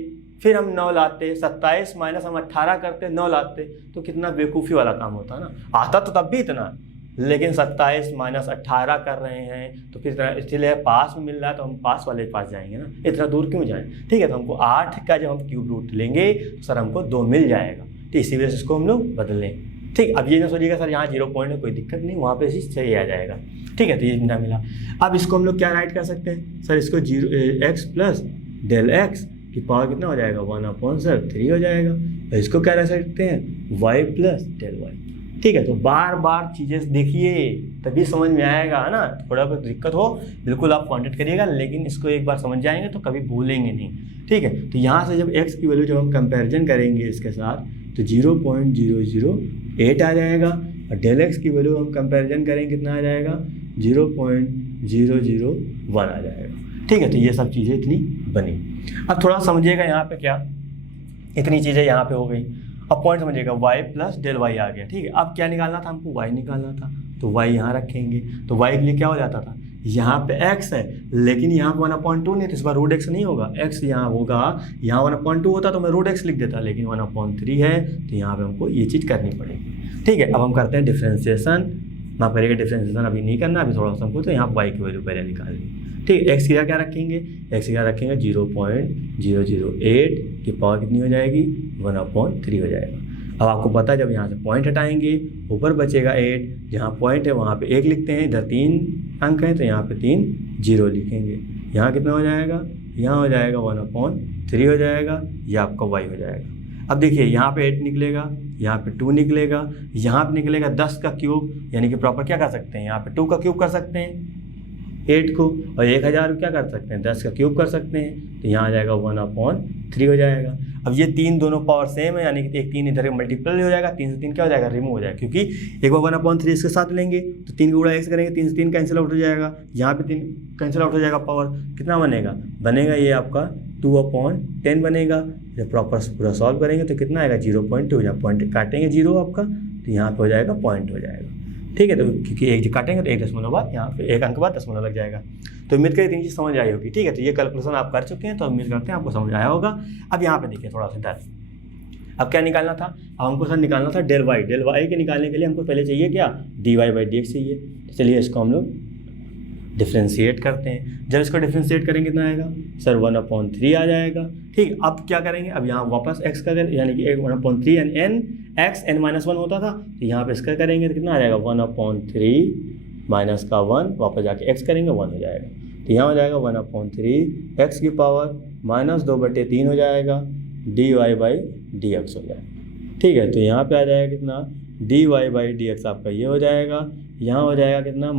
फिर हम 9 लाते, 27 माइनस हम 18 करते, 9 लाते, तो कितना बेवकूफ़ी वाला काम होता है ना। आता तो तब भी इतना, लेकिन 27 माइनस 18 कर रहे हैं तो फिर इसलिए पास में मिल रहा है तो हम पास वाले के पास जाएंगे ना, इतना दूर क्यों जाएं। ठीक है, तो हमको 8 का जब हम क्यूब रूट लेंगे तो सर हमको 2 मिल जाएगा, तो इसी वजह से इसको हम लोग बदलें। ठीक, अब ये ना सोचिएगा सर यहाँ 0 पॉइंट है कोई दिक्कत नहीं, वहाँ पे सही आ जाएगा। ठीक है, तो ये ना मिला। अब इसको हम लोग क्या राइट कर सकते हैं सर, इसको x प्लस डेल एक्स की पावर कितना हो जाएगा 1/3 हो जाएगा। तो इसको क्या रख सकते हैं y प्लस डेल वाई। ठीक है, तो बार बार चीज़ें देखिए तभी समझ में आएगा, है ना। थोड़ा बहुत दिक्कत हो बिल्कुल आप कॉन्टेक्ट करिएगा, लेकिन इसको एक बार समझ जाएंगे तो कभी भूलेंगे नहीं। ठीक है, तो यहाँ से जब x की वैल्यू जब हम कंपैरिजन करेंगे इसके साथ तो 0.008 आ जाएगा, और डेल एक्स की वैल्यू हम कंपैरिजन करेंगे कितना आ जाएगा 0.001 आ जाएगा। ठीक है, तो ये सब चीज़ें इतनी बनी। अब थोड़ा समझिएगा यहाँ पे क्या इतनी चीज़ें यहाँ पे हो गई। अब पॉइंट समझिएगा y प्लस डेल वाई आ गया। ठीक है, अब क्या निकालना था हमको, y निकालना था, तो y यहाँ रखेंगे तो y के लिए क्या हो जाता था, यहाँ पे x है लेकिन यहाँ पे 1/2 नहीं, तो इस बार रूट x नहीं होगा, x यहाँ होगा, यहाँ 1/2 होता तो मैं रूट x लिख देता, लेकिन 1/3 है तो यहाँ पे हमको ये चीज़ करनी पड़ेगी। ठीक है, अब हम करते हैं डिफ्रेंसिएशन। माफ करिएगा, डिफ्रेंसिएशन अभी नहीं करना, अभी थोड़ा सा हमको तो यहाँ y की वैल्यू पहले निकालनी। ठीक है, x की क्या रखेंगे, x की क्या रखेंगे 0.008 की पावर कितनी हो जाएगी 1/3 हो जाएगा। अब आपको पता है जब यहाँ से पॉइंट हटाएंगे ऊपर बचेगा 8, जहाँ पॉइंट है वहाँ पे 1 लिखते हैं, इधर 3 अंक हैं तो यहाँ पे 3 0 लिखेंगे। यहाँ कितना हो जाएगा, यहाँ हो जाएगा 1/3 हो जाएगा, ये आपका y हो जाएगा। अब देखिए यहाँ पे 8 निकलेगा, यहाँ पे 2 निकलेगा, यहाँ पे निकलेगा 10 का क्यूब, यानी कि प्रॉपर क्या कर सकते हैं, यहाँ पे 2 का क्यूब कर सकते हैं 8 को, और 1000 क्या कर सकते हैं 10 का क्यूब कर सकते हैं, तो यहाँ आ जाएगा 1/3 हो जाएगा। अब ये 3 दोनों पावर सेम है, यानी कि एक 3 इधर मल्टीपल हो जाएगा, 3 से 3 क्या हो जाएगा रिमूव हो जाएगा, क्योंकि एक बार 1/3 इसके साथ लेंगे तो 3 गुणा x करेंगे, 3 से 3 कैंसिल आउट हो जाएगा, यहाँ पे 3 कैंसिल आउट हो जाएगा, पावर कितना बनेगा ये आपका 2/10 बनेगा। जब प्रॉपर पूरा सॉल्व करेंगे तो कितना आएगा 0.2, जब पॉइंट काटेंगे 0 आपका तो यहाँ पे हो जाएगा पॉइंट हो जाएगा। ठीक है, तो क्योंकि एक जो काटेंगे तो 1 दशमलव बाद यहाँ पे 1 अंक बाद दशमलव लग जाएगा। तो उम्मीद करें 3 चीज़ समझ आई होगी। ठीक है, तो ये कैलकुलेशन आप कर चुके हैं, तो उम्मीद करते हैं आपको समझ आया होगा। अब यहाँ पे देखिए थोड़ा सा इधर, अब क्या निकालना था, अब हमको सर निकालना था डेल वाई के निकालने के लिए हमको पहले चाहिए क्या dy/dx चाहिए। तो चलिए इसको हम लोग डिफ्रेंशिएट करते हैं। जब इसको डिफ्रेंशिएट करेंगे कितना आएगा सर 1/3 आ जाएगा। ठीक, अब क्या करेंगे, अब यहाँ वापस x का यानी कि 1/3 यानी n-1 होता था, तो यहाँ पे इसका करेंगे तो कितना आ जाएगा 1/3 माइनस का 1, वापस जाके x करेंगे 1 हो जाएगा, तो यहाँ हो जाएगा 1/3 x की पावर -2/3 हो जाएगा, dy/dx हो जाएगा। ठीक है, तो यहाँ पे आ जाएगा कितना dy/dx आपका ये हो जाएगा, यहाँ हो जाएगा कितना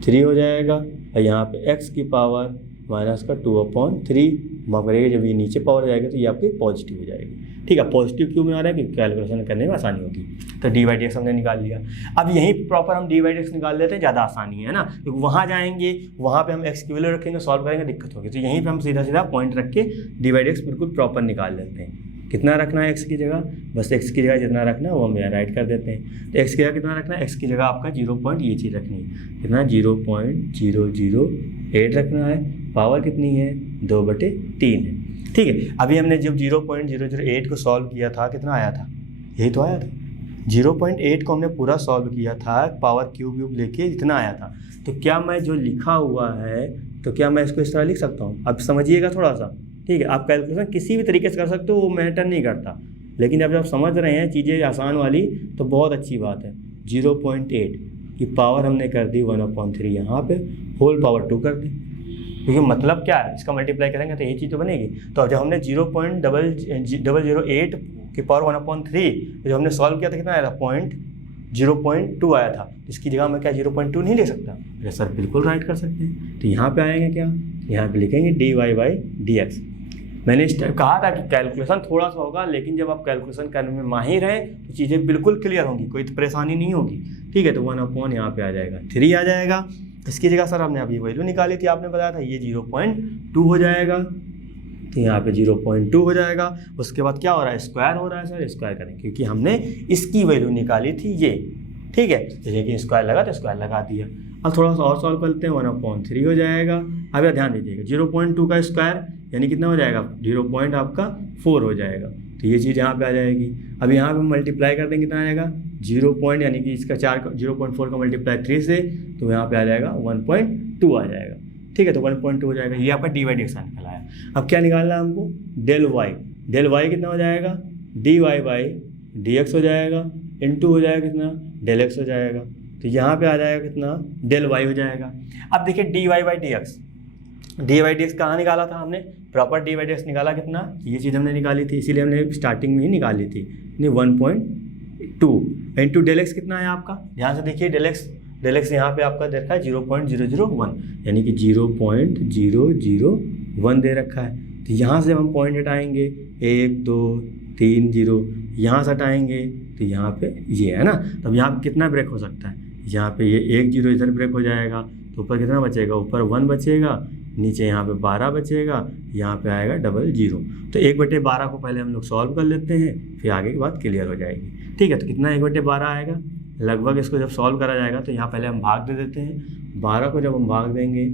-3 हो जाएगा, और यहाँ पे x की पावर -2/3 माफ करिएगा, जब ये नीचे पावर जाएगा तो ये आपकी पॉजिटिव हो जाएगी। ठीक है, पॉजिटिव क्यों में आ रहा है क्योंकि कैलकुलेशन करने में आसानी होगी। तो dy/dx हमने निकाल लिया। अब यहीं प्रॉपर हम dy/dx निकाल लेते हैं, ज़्यादा आसानी है ना, क्योंकि वहाँ जाएंगे वहाँ पे हम x की वैल्यू रखेंगे, सॉल्व करेंगे दिक्कत होगी, तो यहीं पे हम सीधा पॉइंट रख के dy/dx बिल्कुल प्रॉपर निकाल लेते हैं। कितना रखना है x की जगह, बस x की जगह जितना रखना है वो हम यहाँ राइट कर देते हैं। तो x की जगह कितना रखना है, x की जगह आपका 0 ये चीज़ रखनी है, कितना 0.008 रखना है, पावर कितनी है 2/3 है। ठीक है, अभी हमने जब 0.008 को सॉल्व किया था कितना आया था, यही तो आया था 0.8 को हमने पूरा सॉल्व किया था, पावर क्यूब लेके इतना आया था। तो क्या मैं जो लिखा हुआ है तो क्या मैं इसको इस तरह लिख सकता हूँ, अब समझिएगा थोड़ा सा। ठीक है, आप कैलकुलेशन किसी भी तरीके से कर सकते हो, वो मैटर नहीं करता, लेकिन अब जब समझ रहे हैं चीज़ें आसान वाली तो बहुत अच्छी बात है। 0.8 की पावर हमने कर दी 1/3 यहाँ पे, होल पावर 2 कर दी, क्योंकि मतलब क्या है इसका मल्टीप्लाई करेंगे तो यही चीज़ तो बनेगी। तो जब हमने 0.008 की पावर 1/3 जब हमने सॉल्व किया था कितना आया था 0.2 आया था, इसकी जगह मैं क्या 0.2 नहीं ले सकता, अरे सर बिल्कुल राइट कर सकते हैं। तो यहाँ पे आएंगे क्या, यहाँ पे लिखेंगे dy/dx। मैंने कहा था कि कैलकुलेशन थोड़ा सा होगा, लेकिन जब आप कैलकुलेशन करने में माहिर हैं तो चीज़ें बिल्कुल क्लियर होंगी, कोई परेशानी नहीं होगी। ठीक है, तो 1/, यहाँ पे आ जाएगा 3 आ जाएगा। इसकी जगह सर हमने अभी वैल्यू निकाली थी, आपने बताया था ये 0.2 हो जाएगा। तो यहाँ पे 0.2 हो जाएगा। उसके बाद क्या हो रहा है, स्क्वायर हो रहा है सर, स्क्वायर करेंगे क्योंकि हमने इसकी वैल्यू निकाली थी ये, ठीक है। जैसे कि स्क्वायर लगा तो स्क्वायर लगा दिया। अब थोड़ा सा और सॉल्व करते हैं, 1/3 हो जाएगा। अब यह ध्यान दीजिएगा 0.2 का स्क्वायर यानी कितना हो जाएगा, 0.4 हो जाएगा। तो ये चीज़ यहाँ पे आ जाएगी। अब यहाँ पे मल्टीप्लाई कर देंगे कितना आ जाएगा, 0 यानी कि इसका 0.4 का मल्टीप्लाई 3 से, तो यहाँ पे आ जाएगा 1.2 आ जाएगा, ठीक है। तो 1.2 हो जाएगा। ये आपका dy/dx का निकला है। अब क्या निकालना है हमको, डेल y कितना हो जाएगा, dy/dx हो जाएगा, इनटू हो जाएगा कितना, डेल x हो जाएगा। तो यहाँ पे आ जाएगा कितना, डेल y हो जाएगा। अब देखिए dy/dx कहाँ निकाला था हमने, प्रॉपर dy/dx निकाला कितना, ये चीज़ हमने निकाली थी, इसीलिए हमने स्टार्टिंग में ही निकाली थी, 1.2 इंटू डेल एक्स कितना है आपका, ध्यान से देखिए डेल एक्स यहाँ पे आपका दे रखा है 0.001 यानी कि 0.001 दे रखा है। तो यहाँ से हम पॉइंट हटाएंगे 1 2 3 0, यहाँ से हटाएंगे तो यहाँ पे ये है ना। तब यहाँ पे कितना ब्रेक हो सकता है, यहाँ पे ये 1 0 इधर ब्रेक हो जाएगा, तो ऊपर कितना बचेगा, ऊपर 1 बचेगा, नीचे यहाँ पे 12 बचेगा, यहाँ पे आएगा 00। तो 1/12 को पहले हम लोग सॉल्व कर लेते हैं, फिर आगे की बात क्लियर हो जाएगी, ठीक है। तो कितना 1/12 आएगा लगभग, इसको जब सॉल्व करा जाएगा तो यहाँ पहले हम भाग दे देते हैं। 12 को जब हम भाग देंगे,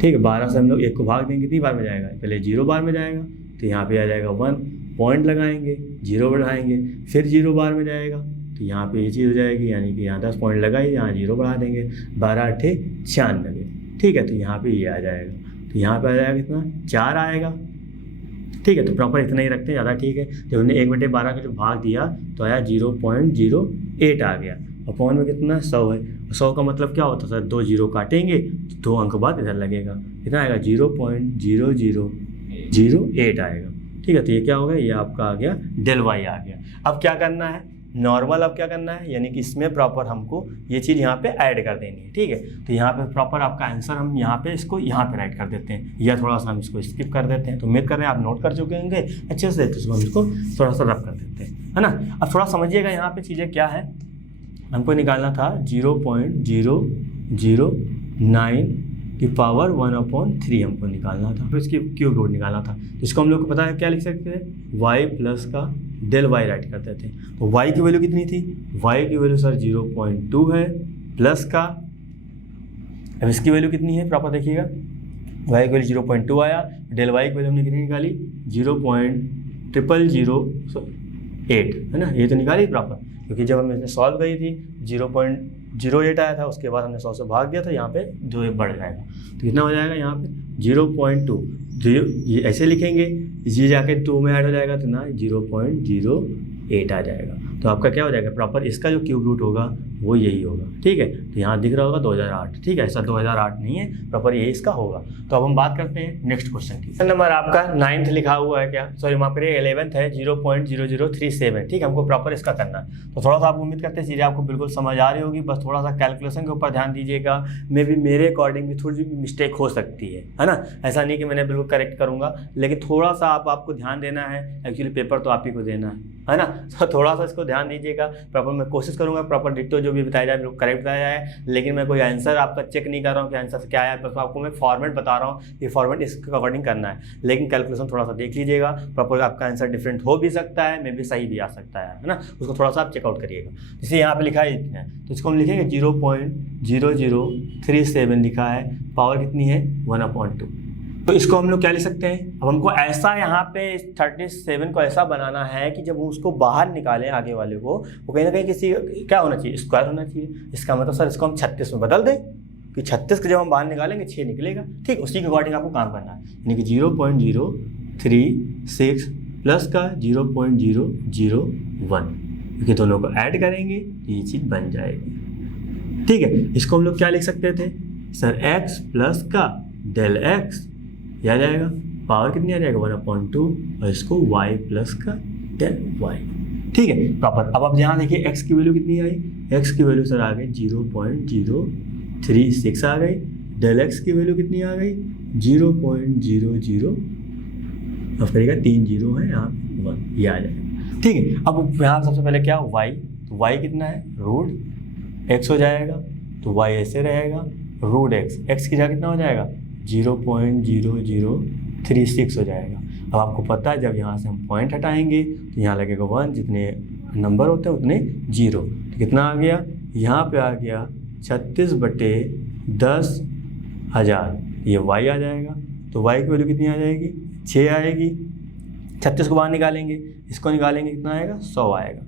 ठीक है, 12 से हम लोग 1 को भाग देंगे, कितनी बार में जाएगा, पहले 0 बार में जाएगा, तो यहाँ पे आ जाएगा 1, पॉइंट लगाएंगे, 0 बढ़ाएंगे, फिर 0 बार में जाएगा, तो यहाँ पे ये चीज़ हो जाएगी, यानी कि यहाँ 10 पॉइंट लगाइए, यहाँ 0 बढ़ा देंगे, 12 × 8 = 96, ठीक है। तो यहाँ पे ये आ जाएगा, तो यहाँ पे आ जाएगा कितना, 4 आएगा, ठीक है। तो प्रॉपर इतना ही रखते हैं, ज़्यादा ठीक है। जब हमने 1/12 का जो भाग दिया तो आया 0.08 आ गया, अपॉन में कितना 100 है। 100 का मतलब क्या होता है सर, 2 0 काटेंगे तो 2 अंक बाद इधर लगेगा, कितना आएगा 0.0008 आएगा, ठीक है। तो ये क्या होगा, ये आपका आ गया डेल y आ गया। अब क्या करना है नॉर्मल, अब क्या करना है, यानी कि इसमें प्रॉपर हमको ये चीज़ यहाँ पे ऐड कर देनी है, ठीक है। तो यहाँ पे प्रॉपर आपका आंसर हम यहाँ पे इसको यहाँ पे राइट कर देते हैं, या थोड़ा सा हम इसको स्किप कर देते हैं। तो उम्मीद कर रहे हैं आप नोट कर चुके होंगे अच्छे से, तो इसको हम इसको थोड़ा सा रफ कर देते हैं, है ना। अब थोड़ा समझिएगा यहाँ पे चीज़ें क्या है, हमको निकालना था 0.009 की पावर 1/3 हमको निकालना था, तो इसकी क्यूब रूट निकालना था। इसको हम लोग को पता है क्या लिख सकते हैं, y प्लस का डेल y राइट करते थे। तो y की वैल्यू कितनी थी, y की वैल्यू सर 0.2 है, प्लस का, अब इसकी वैल्यू कितनी है प्रॉपर देखिएगा, y की वैल्यू 0.2 आया, डेल y की वैल्यू हमने कितनी निकाली 0.0008, है ना। ये तो निकाली प्रॉपर, क्योंकि जब हमने सॉल्व करी थी 0.08 आया था, उसके बाद हमने 100 से भाग दिया था, यहाँ पे 2 बढ़ जाएगा, तो कितना हो जाएगा यहाँ पे 0.2, ये ऐसे लिखेंगे, ये जाके 2 में ऐड हो जाएगा तो ना 0.08 आ जाएगा। तो आपका क्या हो जाएगा प्रॉपर, इसका जो क्यूब रूट होगा वो यही होगा, ठीक है। तो यहाँ दिख रहा होगा 2008, ठीक है, ऐसा 2008 नहीं है, प्रॉपर ये इसका होगा। तो अब हम बात करते हैं नेक्स्ट क्वेश्चन की। नंबर आपका 9th लिखा हुआ है, क्या सॉरी वहाँ पर 11th है 0.0037, ठीक है। हमको प्रॉपर इसका करना है, तो थोड़ा सा आप उम्मीद करते हैं चीज़ें आपको बिल्कुल समझ आ रही होगी, बस थोड़ा सा कैलकुलेशन के ऊपर ध्यान दीजिएगा। मे भी मेरे अकॉर्डिंग भी थोड़ी मिस्टेक हो सकती है ना, ऐसा नहीं कि मैंने बिल्कुल करेक्ट करूँगा, लेकिन थोड़ा सा आपको ध्यान देना है, एक्चुअली पेपर तो आप ही को देना है ना। तो थोड़ा सा इसको ध्यान दीजिएगा, प्रॉपर मैं कोशिश करूँगा प्रॉपर डिट्टो जो भी बताया जाए बिल्कुल करेक्ट बताया जाए, लेकिन मैं कोई आंसर आपका चेक नहीं कर रहा हूँ कि आंसर क्या है, बस आपको मैं फॉर्मेट बता रहा हूँ, ये फॉर्मेट इसके अकॉर्डिंग करना है, लेकिन कैलकुलेशन थोड़ा सा देख लीजिएगा, प्रॉपर आपका आंसर डिफरेंट हो भी सकता है, मे भी सही भी आ सकता है ना, उसको थोड़ा सा आप चेकआउट करिएगा। जैसे यहाँ पे लिखा है, तो इसको हम लिखेंगे 0.0037 लिखा है, पावर कितनी है 1/2, तो इसको हम लोग क्या लिख सकते हैं, अब हमको ऐसा यहाँ पे 37 को ऐसा बनाना है कि जब वो उसको बाहर निकालें आगे वाले को, वो कहीं ना कहीं किसी क्या होना चाहिए, स्क्वायर होना चाहिए। इसका मतलब सर इसको हम 36 में बदल दें कि 36 को जब हम बाहर निकालेंगे 6 निकलेगा, ठीक, उसी के अकॉर्डिंग आपको काम करना है, यानी कि 0.036 प्लस का 0.001, क्योंकि दोनों को ऐड करेंगे तो ये चीज़ बन जाएगी, ठीक है। इसको हम लोग क्या लिख सकते थे सर, x प्लस का डेल x, ये आ जाएगा, पावर कितनी आ जाएगा 1/2, और इसको y प्लस का डेल y, ठीक है प्रॉपर। अब आप यहाँ देखिए x की वैल्यू कितनी आई, x की वैल्यू सर आ गई 0.036 आ गई, डेल x की वैल्यू कितनी आ गई 0.00, अब करिएगा 3 0 है यहाँ 1, ये आ जाएगा, ठीक है। अब यहाँ सबसे पहले क्या y, तो y कितना है √x हो जाएगा, तो y ऐसे रहेगा √x, x की जगह कितना हो जाएगा 0.0037 36 हो जाएगा। अब आपको पता है जब यहाँ से हम पॉइंट हटाएंगे तो यहाँ लगेगा 1, जितने नंबर होते हैं उतने 0। तो कितना आ गया, यहाँ पे आ गया 36/10,000, ये y आ जाएगा। तो y की वैल्यू कितनी आ जाएगी, 6 आएगी। 36 को बाहर निकालेंगे, इसको निकालेंगे, कितना आएगा, 100 आएगा।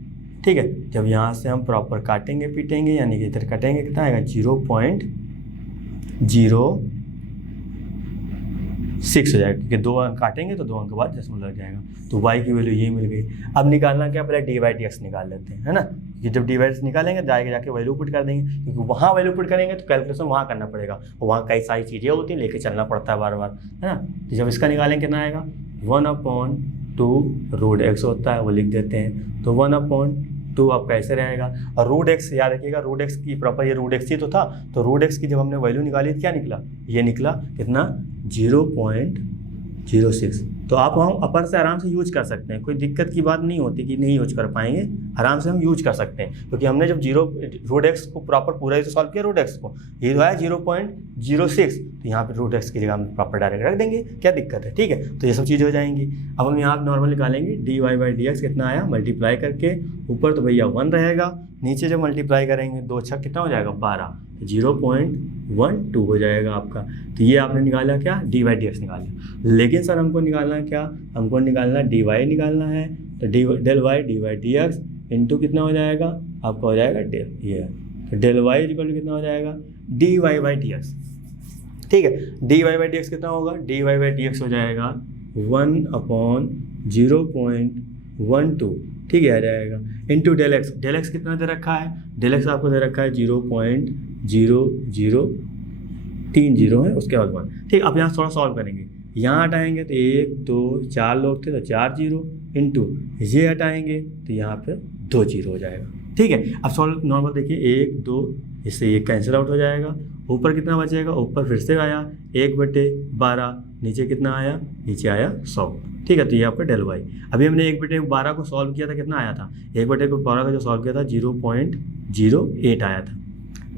ठीक है, जब यहाँ से हम प्रॉपर काटेंगे पीटेंगे, यानी कि इधर काटेंगे, कितना आएगा, 0.06 हो जाएगा, क्योंकि 2 अंक काटेंगे तो 2 अंक के बाद दशमलव लग जाएगा। तो y की वैल्यू ये मिल गई। अब निकालना क्या, पहले dy/dx निकाल लेते हैं, है ना। कि जब dy/dx निकालेंगे जाके वैल्यू पुट कर देंगे, क्योंकि वहाँ वैल्यू पुट करेंगे तो कैलकुलेशन वहाँ करना पड़ेगा, वहाँ कई सारी चीज़ें होती हैं, लेके चलना पड़ता है बार बार, है ना। तो जब इसका निकालेंगे कितना आएगा, 1/2√x होता है, वो लिख देते हैं। तो 1/2 आपका ऐसे रहेगा। और √x याद रखिएगा, √x की प्रॉपर ये √x ही तो था, तो √x की जब हमने वैल्यू निकाली तो क्या निकला, ये निकला कितना, 0.06। तो आप हम अपर से आराम से यूज कर सकते हैं, कोई दिक्कत की बात नहीं होती कि नहीं यूज कर पाएंगे, आराम से हम यूज कर सकते हैं, क्योंकि हमने जब √x को प्रॉपर पूरा ही तो सॉल्व किया, √x को, ये तो है 0.06, तो यहाँ पे √x की जगह हम प्रॉपर डायरेक्ट रख देंगे, क्या दिक्कत है, ठीक है। तो ये सब चीज़ हो जाएंगी। अब हम यहाँ नॉर्मल निकालेंगे, dy/dx कितना आया, मल्टीप्लाई करके ऊपर तो भैया 1 रहेगा, नीचे जब मल्टीप्लाई करेंगे 2 छक कितना हो जाएगा, 12, 0.12 हो जाएगा आपका। तो ये आपने निकाला क्या, dy/dx निकाला। लेकिन सर हमको निकालना क्या, हमको निकालना dy निकालना है, तो del y dy/dx इंटू कितना हो जाएगा, आपका हो जाएगा डेल, ये तो del y इक्वल कितना हो जाएगा, dy/dx। ठीक है, dy/dx कितना होगा, dy/dx हो जाएगा 1/0.12, ठीक है, आ जाएगा, into del x। del x कितना दे रखा है, del x आपको दे रखा है 0.0030 है, उसके बाद 1। ठीक, अब यहाँ थोड़ा सॉल्व करेंगे, यहाँ हटाएंगे तो 1 2 4 लोग थे तो 4 0, इंटू ये हटाएंगे तो यहाँ पे 2 0 हो जाएगा। ठीक है, अब सॉल्व नॉर्मल देखिए, 1 2, इससे ये कैंसिल आउट हो जाएगा, ऊपर कितना बचेगा, ऊपर फिर से आया 1/12, नीचे कितना आया, नीचे आया 100। ठीक है, तो ये आपका del y। अभी हमने 1/12 को सॉल्व किया था, कितना आया था, 1/12 का जो सॉल्व किया था 0.08 आया था,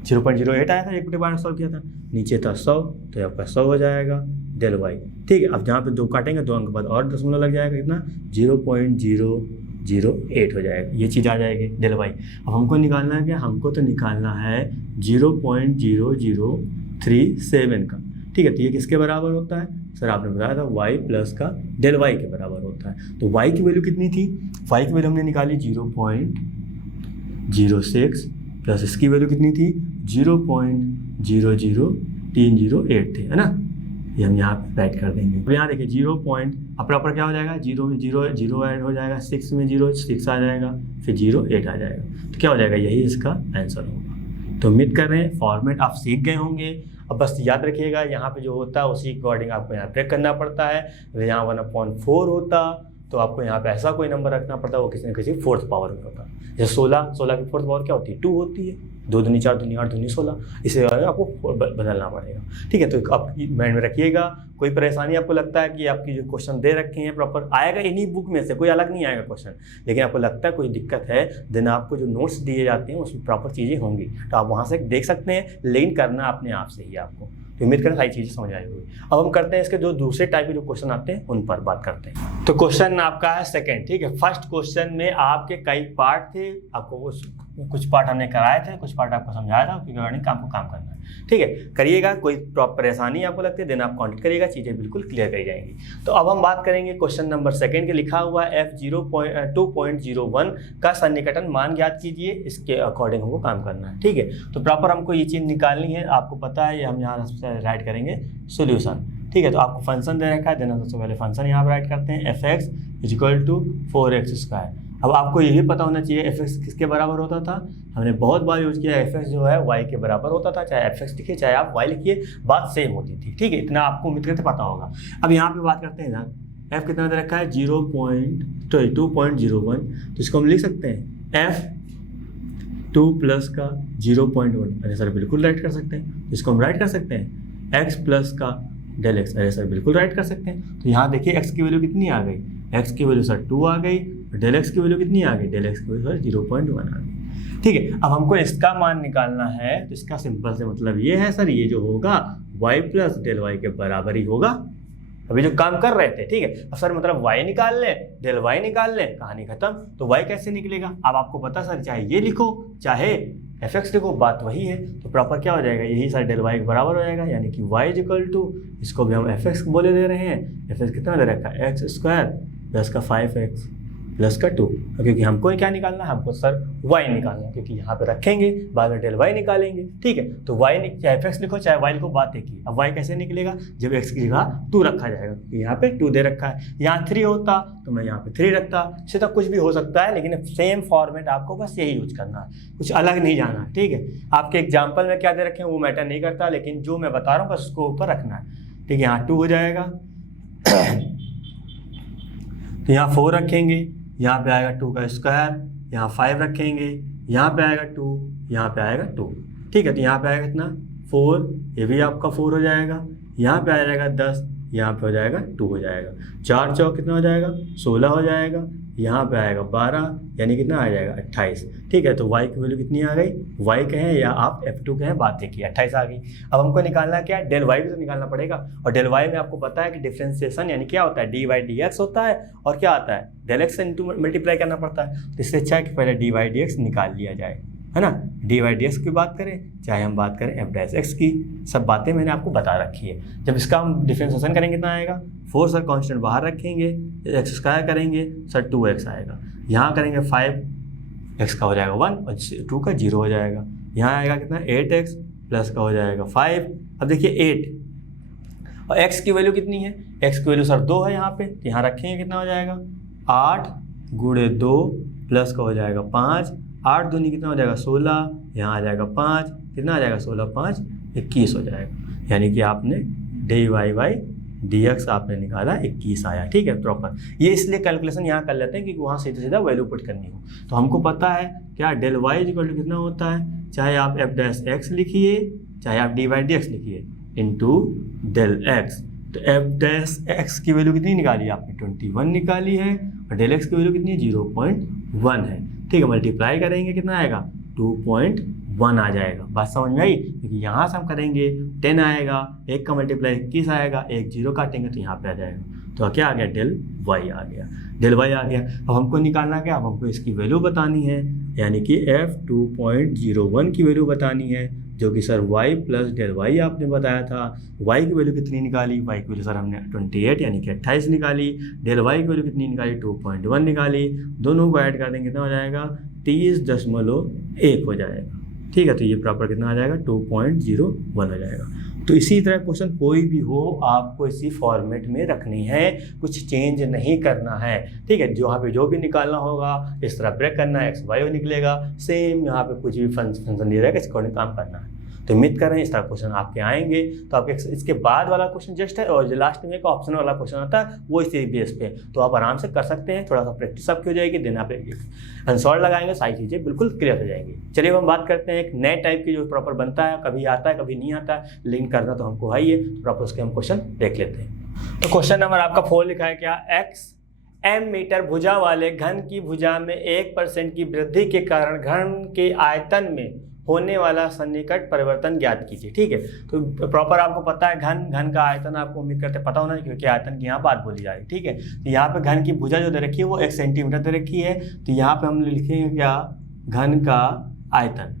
0.08 आया था, 1/12 सॉल्व किया था, नीचे था 100, तो आपका 100 हो जाएगा del y। ठीक है, अब जहाँ पे 2 काटेंगे 2 अंक के बाद और दशमलव लग जाएगा, कितना 0.008 हो जाएगा, ये चीज़ आ जाएगी del y। अब हमको निकालना है क्या, हमको तो निकालना है 0.0037 का। ठीक है, तो ये किसके बराबर होता है, सर आपने बताया था y प्लस का del y के बराबर होता है। तो y की वैल्यू कितनी थी, y की वैल्यू हमने निकाली 0.06 प्लस इसकी वैल्यू कितनी थी, 0.00308 थे, है ना। ये हम यहाँ पे राइट कर देंगे। तो यहाँ देखिए 0 पॉइंट, अब प्रॉपर क्या हो जाएगा, 0 में 0 ऐड हो जाएगा, 6 में 0 6 आ जाएगा, फिर 0 8 आ जाएगा, तो क्या हो जाएगा, यही इसका आंसर होगा। तो उम्मीद कर रहे हैं फॉर्मेट आप सीख गए होंगे। अब बस याद रखिएगा, यहाँ पे जो होता है उसी अकॉर्डिंग आपको यहाँ ब्रेक करना पड़ता है। यहाँ 1/4 होता तो आपको यहाँ पे ऐसा कोई नंबर रखना पड़ता है, वो किसी न किसी 4th पावर में होता। जैसे 16 की 4th पावर क्या होती है, 2 होती है, 2 दूनी 4 दूनी 8 दूनी 16, इसे आपको बदलना पड़ेगा। ठीक है, तो आप माइंड में रखिएगा। कोई परेशानी आपको लगता है कि आपकी जो क्वेश्चन दे रखे हैं प्रॉपर आएगा इन्हीं बुक में से, कोई अलग नहीं आएगा क्वेश्चन, लेकिन आपको लगता है कोई दिक्कत है, देन आपको जो नोट्स दिए जाते हैं उसमें प्रॉपर चीज़ें होंगी, तो आप वहाँ से देख सकते हैं, लेकिन करना अपने आप से ही आपको। तो उम्मीद करें सारी चीज़ें समझ आई होगी। अब हम करते हैं इसके जो दूसरे टाइप के जो क्वेश्चन आते हैं उन पर बात करते हैं। तो क्वेश्चन आपका है सेकंड। ठीक है, फर्स्ट क्वेश्चन में आपके कई पार्ट थे, आपको कुछ पार्ट हमने कराए थे, कुछ पार्ट आपको समझाया था, उसके अकॉर्डिंग आपको काम करना है। ठीक है, करिएगा, कोई परेशानी आपको लगती है देन आप कॉन्टेक्ट करिएगा, चीज़ें बिल्कुल क्लियर करी जाएंगी। तो अब हम बात करेंगे क्वेश्चन नंबर सेकंड के। लिखा हुआ है f(2.01) का सन्निकटन मान ज्ञात कीजिए, इसके अकॉर्डिंग हमको काम करना है। ठीक है, तो प्रॉपर हमको ये चीज़ निकालनी है, आपको पता है, ये हम यहाँ राइट करेंगे सोल्यूशन। ठीक है, तो आपको फंक्शन दे रखा है, देना सबसे पहले फंक्शन यहाँ पर राइट करते हैं, fx = 4x²। अब आपको ये भी पता होना चाहिए fx किसके बराबर होता था, हमने बहुत बार यूज किया, fx जो है y के बराबर होता था, चाहे fx लिखिए चाहे आप y लिखिए, बात सेम होती थी। ठीक है, इतना आपको उम्मीद करते पता होगा। अब यहाँ पे बात करते हैं ना, f कितना दे रखा है 2.01, तो इसको हम लिख सकते हैं f(2) प्लस का 0.1, अरे सर बिल्कुल राइट कर सकते हैं, इसको हम राइट कर सकते हैं x प्लस का del x, अरे सर बिल्कुल राइट कर सकते हैं। तो यहाँ देखिए x की वैल्यू कितनी आ गई, x की वैल्यू सर 2 आ गई, del x की वैल्यू कितनी आ गई, del x की वैल्यू सर 0.1 आ गई। ठीक है, अब हमको इसका मान निकालना है, तो इसका सिंपल से मतलब ये है सर, ये जो होगा y प्लस del y के बराबर ही होगा। अभी जो काम कर रहे थे, ठीक है। अब सर मतलब y निकाल लें, डेल y निकाल लें, कहानी खत्म। तो y कैसे निकलेगा? अब आपको पता सर चाहे ये लिखो चाहे fx लिखो, बात वही है। तो प्रॉपर क्या हो जाएगा, यही सर डेल y के बराबर हो जाएगा, यानी कि y इज इक्वल टू, इसको भी हम fx बोले दे रहे हैं, fx कितना दे रखा है, x स्क्वायर प्लस का 5x प्लस का 2, क्योंकि हमको क्या निकालना है, हमको सर y निकालना है, क्योंकि यहाँ पे रखेंगे बाद में डेल y निकालेंगे, ठीक है। तो y चाहे fx लिखो चाहे y लिखो, बात एक ही। अब y कैसे निकलेगा, जब x की जगह 2 रखा जाएगा, क्योंकि यहाँ पे 2 दे रखा है, यहाँ 3 होता तो मैं यहाँ पे 3 रखता, इससे तो कुछ भी हो सकता है, लेकिन सेम फॉर्मेट आपको बस यही यूज करना है, कुछ अलग नहीं जाना है, ठीक है। आपके एग्जाम्पल में क्या दे रखे हैं वो मैटर नहीं करता, लेकिन जो मैं बता रहा हूँ बस उसको ऊपर रखना है, ठीक है। यहाँ 2 हो जाएगा तो यहाँ 4 रखेंगे, यहाँ पे आएगा 2 का स्क्वायर, यहाँ 5 रखेंगे, यहाँ पे आएगा 2, यहाँ पे आएगा 2, ठीक है। तो यहाँ पे आएगा कितना 4, ये भी आपका 4 हो जाएगा, यहाँ पे आ जाएगा 10, यहाँ पे हो जाएगा 2 हो जाएगा, 4 चौक कितना हो जाएगा 16 हो जाएगा, यहाँ पे आएगा 12, यानी कितना आ जाएगा 28, ठीक है। तो y की वैल्यू कितनी आ गई, y कहें या आप f2 कहें, बात देखिए 28 आ गई। अब हमको निकालना क्या है, डेल y भी तो निकालना पड़ेगा, और डेल y में आपको पता है कि डिफरेंशिएशन यानी क्या होता है, dy dx होता है, और क्या आता है डेल x से इंटू मल्टीप्लाई करना पड़ता है। तो इससे अच्छा है कि पहले dy dx निकाल लिया जाए, है ना। dy dx की बात करें चाहे हम बात करें f डैश x की, सब बातें मैंने आपको बता रखी है। जब इसका हम डिफरेंशिएशन करेंगे कितना आएगा, 4 सर कांस्टेंट बाहर रखेंगे, x स्क्वायर करेंगे सर 2x आएगा, यहाँ करेंगे 5x का हो जाएगा 1 और 2 का 0 हो जाएगा, यहाँ आएगा कितना 8x प्लस का हो जाएगा 5। अब देखिए 8 और x की वैल्यू कितनी है, x की वैल्यू सर 2 है यहाँ पे, तो यहाँ रखेंगे कितना हो जाएगा 8 गुणे 2 प्लस का हो जाएगा 5, 8 दूनी कितना हो जाएगा 16, यहाँ आ जाएगा 5, कितना आ जाएगा 16 5 21 हो जाएगा, यानी कि आपने d y by d x आपने निकाला 21 आया, ठीक है प्रॉपर। ये इसलिए कैलकुलेशन यहाँ कर लेते हैं क्योंकि वहाँ सीधा सीधा वैल्यू पुट करनी हो। तो हमको पता है क्या डेल वाई इक्वल टू कितना होता है, चाहे आप एफ डैश एक्स लिखिए चाहे आप डी वाई डी एक्स लिखिए इंटू डेल एक्स। तो एफ डैश एक्स की वैल्यू कितनी निकाली आपने 21 निकाली है, और डेल एक्स की वैल्यू कितनी है 0.1 है, ठीक है। मल्टीप्लाई करेंगे कितना आएगा 2.1 आ जाएगा, बात समझ में आई। क्योंकि यहाँ से हम करेंगे 10 आएगा, 1 का मल्टीप्लाई 21 आएगा, 1 0 काटेंगे तो यहाँ पे आ जाएगा। तो क्या आ गया डेल वाई आ गया, डेल वाई आ गया। अब हमको निकालना क्या, अब हमको इसकी वैल्यू बतानी है, यानी कि f2.01 की वैल्यू बतानी है, जो कि sir y plus del y आपने बताया था। y की वैल्यू कितनी निकाली, y की वैल्यू सर हमने 28 यानी कि 28 निकाली, डेल y की वैल्यू कितनी निकाली 2.1 निकाली, दोनों को ऐड कर देंगे कितना हो जाएगा 30.1 हो जाएगा, ठीक है। तो ये प्रॉपर कितना आ जाएगा 2.01 हो जाएगा। तो इसी तरह क्वेश्चन कोई भी हो आपको इसी फॉर्मेट में रखनी है, कुछ चेंज नहीं करना है, ठीक है। यहाँ पे जो भी निकालना होगा इस तरह ब्रेक करना है, एक्स वाई निकलेगा, सेम यहाँ पे कुछ भी फंक्शन नहीं रहेगा, इसके अकॉर्डिंग काम करना है। तो उम्मीद कर रहे हैं इस तरह क्वेश्चन आपके आएंगे। तो आपके इसके बाद वाला क्वेश्चन जस्ट है, और जो लास्ट में एक ऑप्शन वाला क्वेश्चन आता है वो इसी बेस पे, तो आप आराम से कर सकते हैं, थोड़ा सा प्रैक्टिस आपकी हो जाएगी, देन आप आंसर लगाएंगे, सारी चीज़ें बिल्कुल क्लियर हो जाएंगी। चलिए हम बात करते हैं एक नए टाइप की जो प्रॉपर बनता है, कभी आता है कभी नहीं आता है, लिंक करना तो हमको है ही है, तो प्रॉपर उसके हम क्वेश्चन देख लेते हैं। तो क्वेश्चन नंबर आपका 4 लिखा है क्या, x m मीटर भुजा वाले घन की भुजा में 1% की वृद्धि के कारण घन के आयतन में होने वाला सन्निकट परिवर्तन ज्ञात कीजिए, ठीक है। तो प्रॉपर आपको पता है घन का आयतन आपको उम्मीद करते पता होना, क्योंकि आयतन की यहाँ बात बोली जा रही है, ठीक है। तो यहाँ पे घन की भुजा जो दे रखी है वो 1 सेंटीमीटर दे रखी है, तो यहाँ पे हम लिखेंगे क्या घन का आयतन।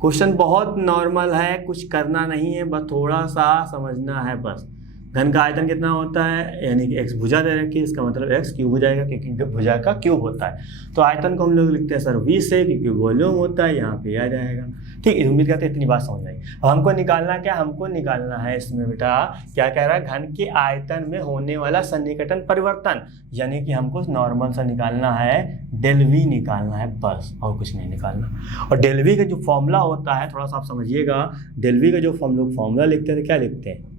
क्वेश्चन बहुत नॉर्मल है, कुछ करना नहीं है, बस थोड़ा सा समझना है बस। घन का आयतन कितना होता है, यानी कि x भुजा दे रखी है, इसका मतलब x क्यूब हो जाएगा क्योंकि भुजा का क्यूब होता है। तो आयतन को हम लोग लिखते हैं सर v से, क्योंकि वॉल्यूम होता है, यहाँ पे आ जाएगा, ठीक है। उम्मीद करते हैं इतनी बात समझ आई। अब हमको निकालना क्या, हमको निकालना है इसमें बेटा क्या कह रहा है, घन के आयतन में होने वाला सन्निकटन परिवर्तन, यानी कि हमको नॉर्मल सा निकालना है, डेल वी निकालना है बस, और कुछ नहीं निकालना। और डेल वी का जो फॉर्मूला होता है थोड़ा सा आप समझिएगा, डेल वी का जो हम लोग फॉर्मूला लिखते थे क्या लिखते हैं,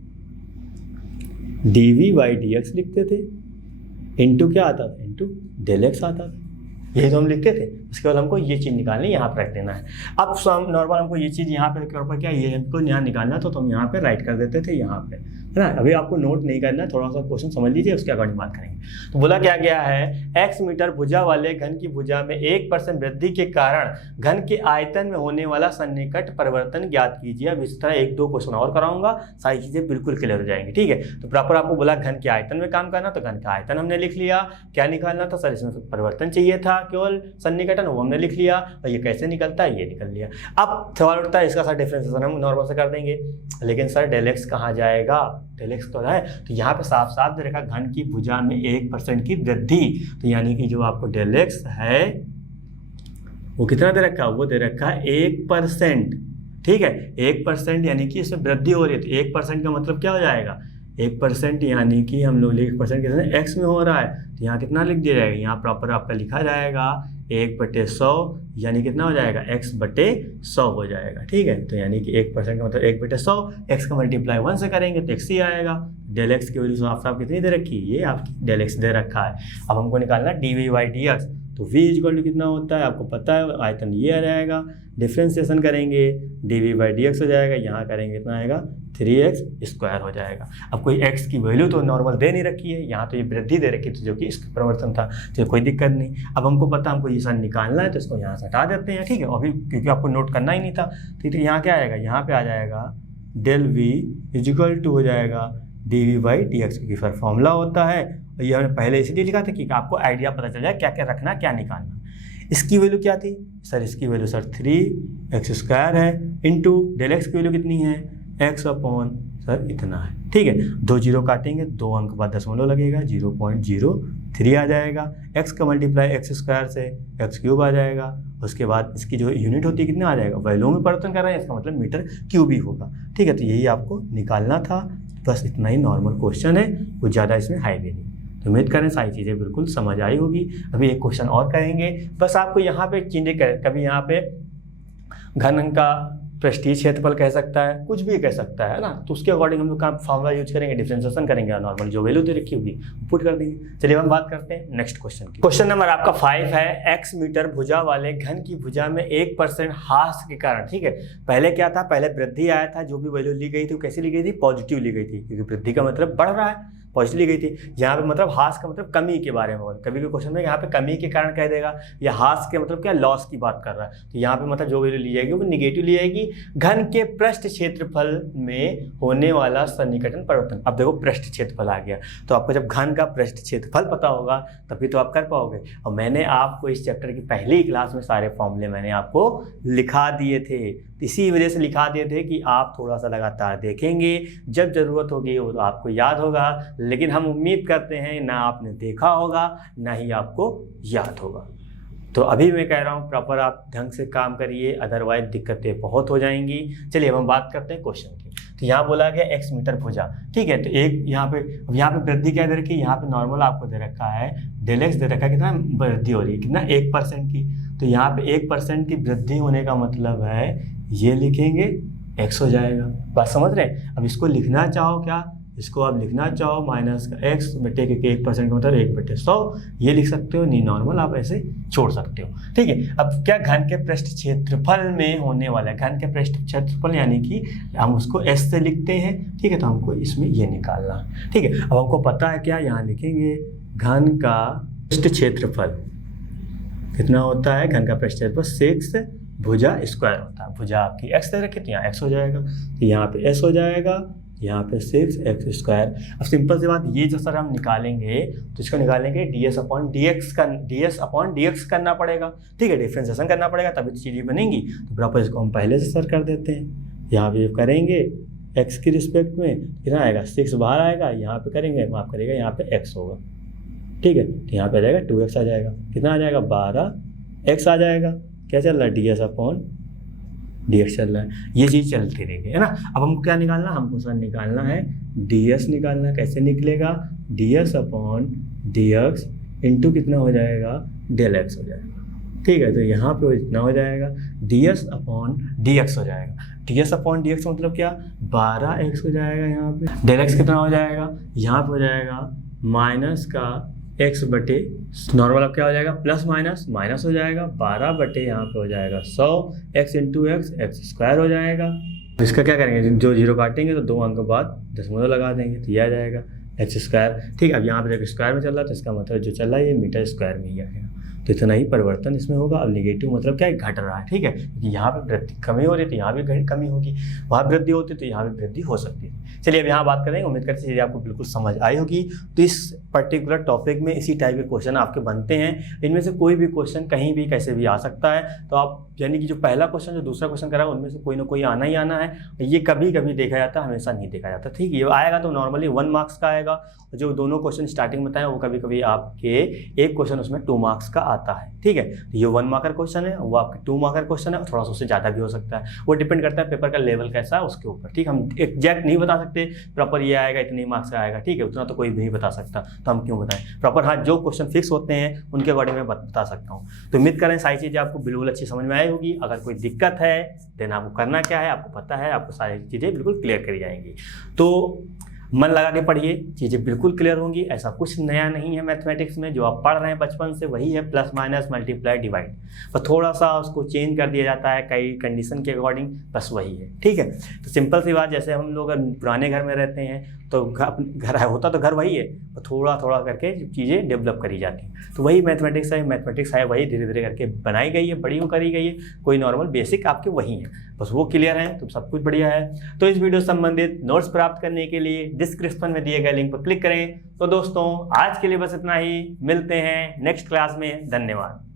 d v by d x लिखते थे, इंटू क्या आता था, इंटू डेल एक्स आता था, यही तो हम लिखते थे। उसके बाद हमको ये चीज़ निकालनी, यहाँ पर रख देना है। अब नॉर्मल हमको ये चीज़ यहाँ पे क्या ये हमको यहाँ निकालना तो हम यहाँ पे राइट कर देते थे यहाँ पे, है ना। अभी आपको नोट नहीं करना, थोड़ा सा क्वेश्चन समझ लीजिए, उसके अकॉर्डिंग बात करेंगे। तो बोला क्या गया है, x मीटर भुजा वाले घन की भुजा में 1% वृद्धि के कारण घन के आयतन में होने वाला सन्निकट परिवर्तन ज्ञात कीजिए। अब इस तरह 1-2 क्वेश्चन और कराऊंगा, सारी चीजें बिल्कुल क्लियर हो जाएंगी। ठीक है, तो प्रॉपर आपको बोला घन के आयतन में काम करना, तो घन का आयतन हमने लिख लिया। क्या निकालना था सर, इसमें परिवर्तन चाहिए था केवल सन्निकटन, वो हमने लिख लिया। और ये कैसे निकलता है, ये निकल लिया। अब सवाल उठता है इसका सर डिफरेंशिएशन हम नॉर्मल से कर देंगे, लेकिन सर डेल एक्स कहाँ जाएगा, डेल एक्स तो है, तो यहाँ पे साफ साफ दे रखा घन की भुजा में 1% की वृद्धि, तो यानी कि जो आपको डेल एक्स है वो कितना दे रखा है, वो दे रखा है 1%। ठीक है, 1% यानी कि इसमें वृद्धि हो रही है, तो 1% का मतलब क्या हो जाएगा, 1% यानी कि हम लोग 1% कितने एक्स में हो रहा है, तो यहाँ कितना लिख दिया जाएगा, यहाँ प्रॉपर आपका लिखा जाएगा 1/100, यानी कितना हो जाएगा, x/100 हो जाएगा। ठीक है, तो यानी कि 1% का मतलब 1/100, x का मल्टीप्लाई 1 से करेंगे तो x ही आएगा। डेल एक्स की वैल्यू साफ साफ कितनी दे रखी है, ये आपकी डेल एक्स दे रखा है। अब हमको निकालना dv/dx, तो v इक्वल टू कितना होता है आपको पता है, आयतन ये आ जाएगा। डिफ्रेंसिएशन करेंगे, dv/dx हो जाएगा, यहाँ करेंगे कितना आएगा, 3x² हो जाएगा। अब कोई x की वैल्यू तो नॉर्मल दे नहीं रखी है, यहाँ तो ये वृद्धि दे रखी थी जो कि इसका परिवर्तन था, तो कोई दिक्कत नहीं। अब हमको पता हमको ये सर निकालना है, तो इसको यहाँ से हटा देते हैं। ठीक है, अभी क्योंकि आपको नोट करना ही नहीं था, ठीक है, यहाँ क्या आएगा, यहाँ पे आ जाएगा डेल v इक्वल टू हो जाएगा dv/dx, क्योंकि फिर फॉर्मूला होता है। ये हमने पहले इसलिए लिखा था कि आपको आइडिया पता चल जाए क्या क्या रखना क्या निकालना। इसकी वैल्यू क्या थी सर, इसकी वैल्यू सर 3x² है, इंटू डेल एक्स की वैल्यू कितनी है, x अपॉन सर इतना है। ठीक है, 2 जीरो काटेंगे, 2 अंक बाद दशमलव लगेगा, 0.03 आ जाएगा। x का मल्टीप्लाई x² से x³ आ जाएगा। उसके बाद इसकी जो यूनिट होती है कितना आ जाएगा, वैल्यू में परिवर्तन कर रहे हैं, इसका मतलब मीटर क्यूब ही होगा। ठीक है, तो यही आपको निकालना था, बस इतना ही नॉर्मल क्वेश्चन है, कुछ ज़्यादा इसमें है भी नहीं। तो उम्मीद करें सारी चीज़ें बिल्कुल समझ आई होगी। अभी एक क्वेश्चन और करेंगे, बस आपको यहाँ पे चीजें कभी यहाँ पे घन का पृष्ठीय क्षेत्रफल कह सकता है, कुछ भी कह सकता है ना, तो उसके अकॉर्डिंग हम लोग का फॉर्मूला यूज करेंगे, डिफरेंशिएशन करेंगे, नॉर्मल जो वैल्यू दे रखी होगी पुट कर देंगे। चलिए हम बात करते हैं नेक्स्ट क्वेश्चन की। क्वेश्चन नंबर आपका 5 है, x मीटर भुजा वाले घन की भुजा में 1% ह्रास के कारण। ठीक है, पहले क्या था, पहले वृद्धि आया था, जो भी वैल्यू ली गई थी वो कैसी ली गई थी, पॉजिटिव ली गई थी, क्योंकि वृद्धि का मतलब बढ़ रहा है, पॉजिटिव ली गई थी। यहाँ पे मतलब ह्रास का मतलब कमी के बारे में, कभी भी क्वेश्चन में यहाँ पे कमी के कारण कह देगा, या ह्रास के मतलब क्या लॉस की बात कर रहा है, तो यहाँ पे मतलब जो वैल्यू ली जाएगी वो निगेटिव ली जाएगी। घन के पृष्ठ क्षेत्रफल में होने वाला सन्निकटन परिवर्तन। अब देखो पृष्ठ क्षेत्रफल आ गया, तो आपको जब घन का पृष्ठ क्षेत्रफल पता होगा तभी तो आप कर पाओगे। और मैंने आपको इस चैप्टर की पहली क्लास में सारे फॉर्मूले मैंने आपको लिखा दिए थे, इसी वजह से लिखा दिए थे कि आप थोड़ा सा लगातार देखेंगे, जब ज़रूरत होगी वो तो आपको याद होगा। लेकिन हम उम्मीद करते हैं ना आपने देखा होगा ना ही आपको याद होगा। तो अभी मैं कह रहा हूँ प्रॉपर आप ढंग से काम करिए, अदरवाइज दिक्कतें बहुत हो जाएंगी। चलिए अब हम बात करते हैं क्वेश्चन की। तो यहाँ बोला गया x मीटर भुजा। ठीक है, तो एक यहाँ पे वृद्धि क्या दे रखी है, यहाँ पे नॉर्मल आपको दे रखा है, डेल एक्स दे रखा है, कितना वृद्धि हो रही है, कितना 1% की। तो यहाँ पे 1% की वृद्धि होने का मतलब है ये लिखेंगे x हो जाएगा। बात समझ रहे हैं। अब इसको लिखना चाहो क्या, इसको आप लिखना चाहो माइनस का x बटे, क्योंकि 1% का मतलब 1/100 ये लिख सकते हो, नहीं नॉर्मल आप ऐसे छोड़ सकते हो। ठीक है, अब क्या घन के पृष्ठ क्षेत्रफल में होने वाला है, घन के पृष्ठ क्षेत्रफल यानी कि हम उसको s से लिखते हैं। ठीक है, तो हमको इसमें ये निकालना है। ठीक है, अब हमको पता है क्या, यहाँ लिखेंगे घन का पृष्ठ क्षेत्रफल कितना होता है, घन का पृष्ठ क्षेत्रफल 6 भुजा स्क्वायर होता है। भुजा आपकी x दे रखी तो यहाँ x हो जाएगा, तो यहाँ पे s हो जाएगा, यहाँ पे 6x²। अब सिंपल सी बात, ये जो सर हम निकालेंगे तो इसको निकालेंगे ds अपॉन dx करना पड़ेगा। ठीक है, डिफ्रेंसिएशन करना पड़ेगा तभी तो चीज़ें बनेंगी। तो प्रॉपर इसको हम पहले से सर कर देते हैं। यहाँ पे करेंगे x की रिस्पेक्ट में कितना आएगा, 6 बाहर आएगा, यहाँ पे करेंगे माफ करेगा, यहाँ पे x होगा। ठीक है, तो यहाँ पे आ जाएगा 2x आ जाएगा, कितना आ जाएगा 12x आ जाएगा। क्या चल रहा है, ds अपॉन dx चल रहा है, ये चीज़ चलती रहेगी, है ना। अब हमको क्या निकालना, हमको सर निकालना है ds निकालना। कैसे निकलेगा, ds अपॉन dx इंटू कितना हो जाएगा, डेल x हो जाएगा। ठीक है, तो यहाँ पे इतना हो जाएगा, ds अपॉन dx हो जाएगा। ds अपॉन dx मतलब क्या, 12x हो जाएगा। यहाँ पे डेल x कितना हो जाएगा, यहाँ पे हो जाएगा माइनस का x बटे नॉर्मल, अब क्या हो जाएगा प्लस माइनस माइनस हो जाएगा, 12 बटे यहाँ पे हो जाएगा 100, x इंटू एक्स x² हो जाएगा। इसका क्या करेंगे, जो जीरो काटेंगे तो 2 अंक के बाद दशमलव लगा देंगे तो ये आ जाएगा एक्स स्क्वायर। ठीक है, अब यहाँ पे देखो स्क्वायर में चल रहा है तो इसका मतलब जो चल रहा है ये मीटर स्क्वायर में ही आएगा। तो इतना ही परिवर्तन इसमें होगा। अब नेगेटिव मतलब क्या है, घट रहा है। ठीक है, क्योंकि यहाँ पे वृद्धि कमी हो रही थी, यहाँ भी कमी होगी, वहाँ वृद्धि होती तो यहाँ भी वृद्धि हो सकती है। चलिए अब यहाँ बात करेंगे, उम्मीद करते हैं आपको बिल्कुल समझ आई होगी। तो इस पर्टिकुलर टॉपिक में इसी टाइप के क्वेश्चन आपके बनते हैं। इनमें से कोई भी क्वेश्चन कहीं भी कैसे भी आ सकता है। तो आप यानी कि जो पहला क्वेश्चन जो दूसरा क्वेश्चन करा उनमें से कोई ना कोई आना ही आना है। ये कभी कभी देखा जाता है, हमेशा नहीं देखा जाता। ठीक है, ये आएगा तो नॉर्मली 1 मार्क्स का आएगा। जो दोनों क्वेश्चन स्टार्टिंग बताए वो कभी कभी आपके एक क्वेश्चन उसमें 2 मार्क्स का आता है। ठीक है, तो ये 1 मार्कर क्वेश्चन है, वो आपके 2 मार्कर क्वेश्चन है, और थोड़ा सा उससे ज़्यादा भी हो सकता है। वो डिपेंड करता है पेपर का लेवल कैसा है उसके ऊपर। ठीक, हम एग्जैक्ट नहीं बता सकते प्रॉपर ये आएगा इतने मार्क्स का आएगा। ठीक है, उतना तो कोई भी नहीं बता सकता, तो हम क्यों बताएं प्रॉपर। हाँ, जो क्वेश्चन फिक्स होते हैं उनके बारे में बता सकता हूँ। तो उम्मीद करें सारी चीज़ें आपको बिल्कुल अच्छी समझ में आई होगी। अगर कोई दिक्कत है देन आपको करना क्या है, आपको पता है, आपको सारी चीज़ें बिल्कुल क्लियर करी जाएंगी। तो मन लगा के पढ़िए, चीज़ें बिल्कुल क्लियर होंगी। ऐसा कुछ नया नहीं है मैथमेटिक्स में, जो आप पढ़ रहे हैं बचपन से वही है, प्लस माइनस मल्टीप्लाई डिवाइड, बस थोड़ा सा उसको चेंज कर दिया जाता है कई कंडीशन के अकॉर्डिंग, बस वही है। ठीक है, तो सिंपल सी बात, जैसे हम लोग पुराने घर में रहते हैं तो घर होता तो घर वही है, तो थोड़ा थोड़ा करके चीज़ें डेवलप करी जाती हैं। तो वही मैथमेटिक्स है वही धीरे धीरे करके बनाई गई है, बड़ी करी गई है। कोई नॉर्मल बेसिक आपके वही है, बस वो क्लियर है तो सब कुछ बढ़िया है। तो इस वीडियो से संबंधित नोट्स प्राप्त करने के लिए डिस्क्रिप्शन में दिए गए लिंक पर क्लिक करें। तो दोस्तों आज के लिए बस इतना ही, मिलते हैं नेक्स्ट क्लास में। धन्यवाद।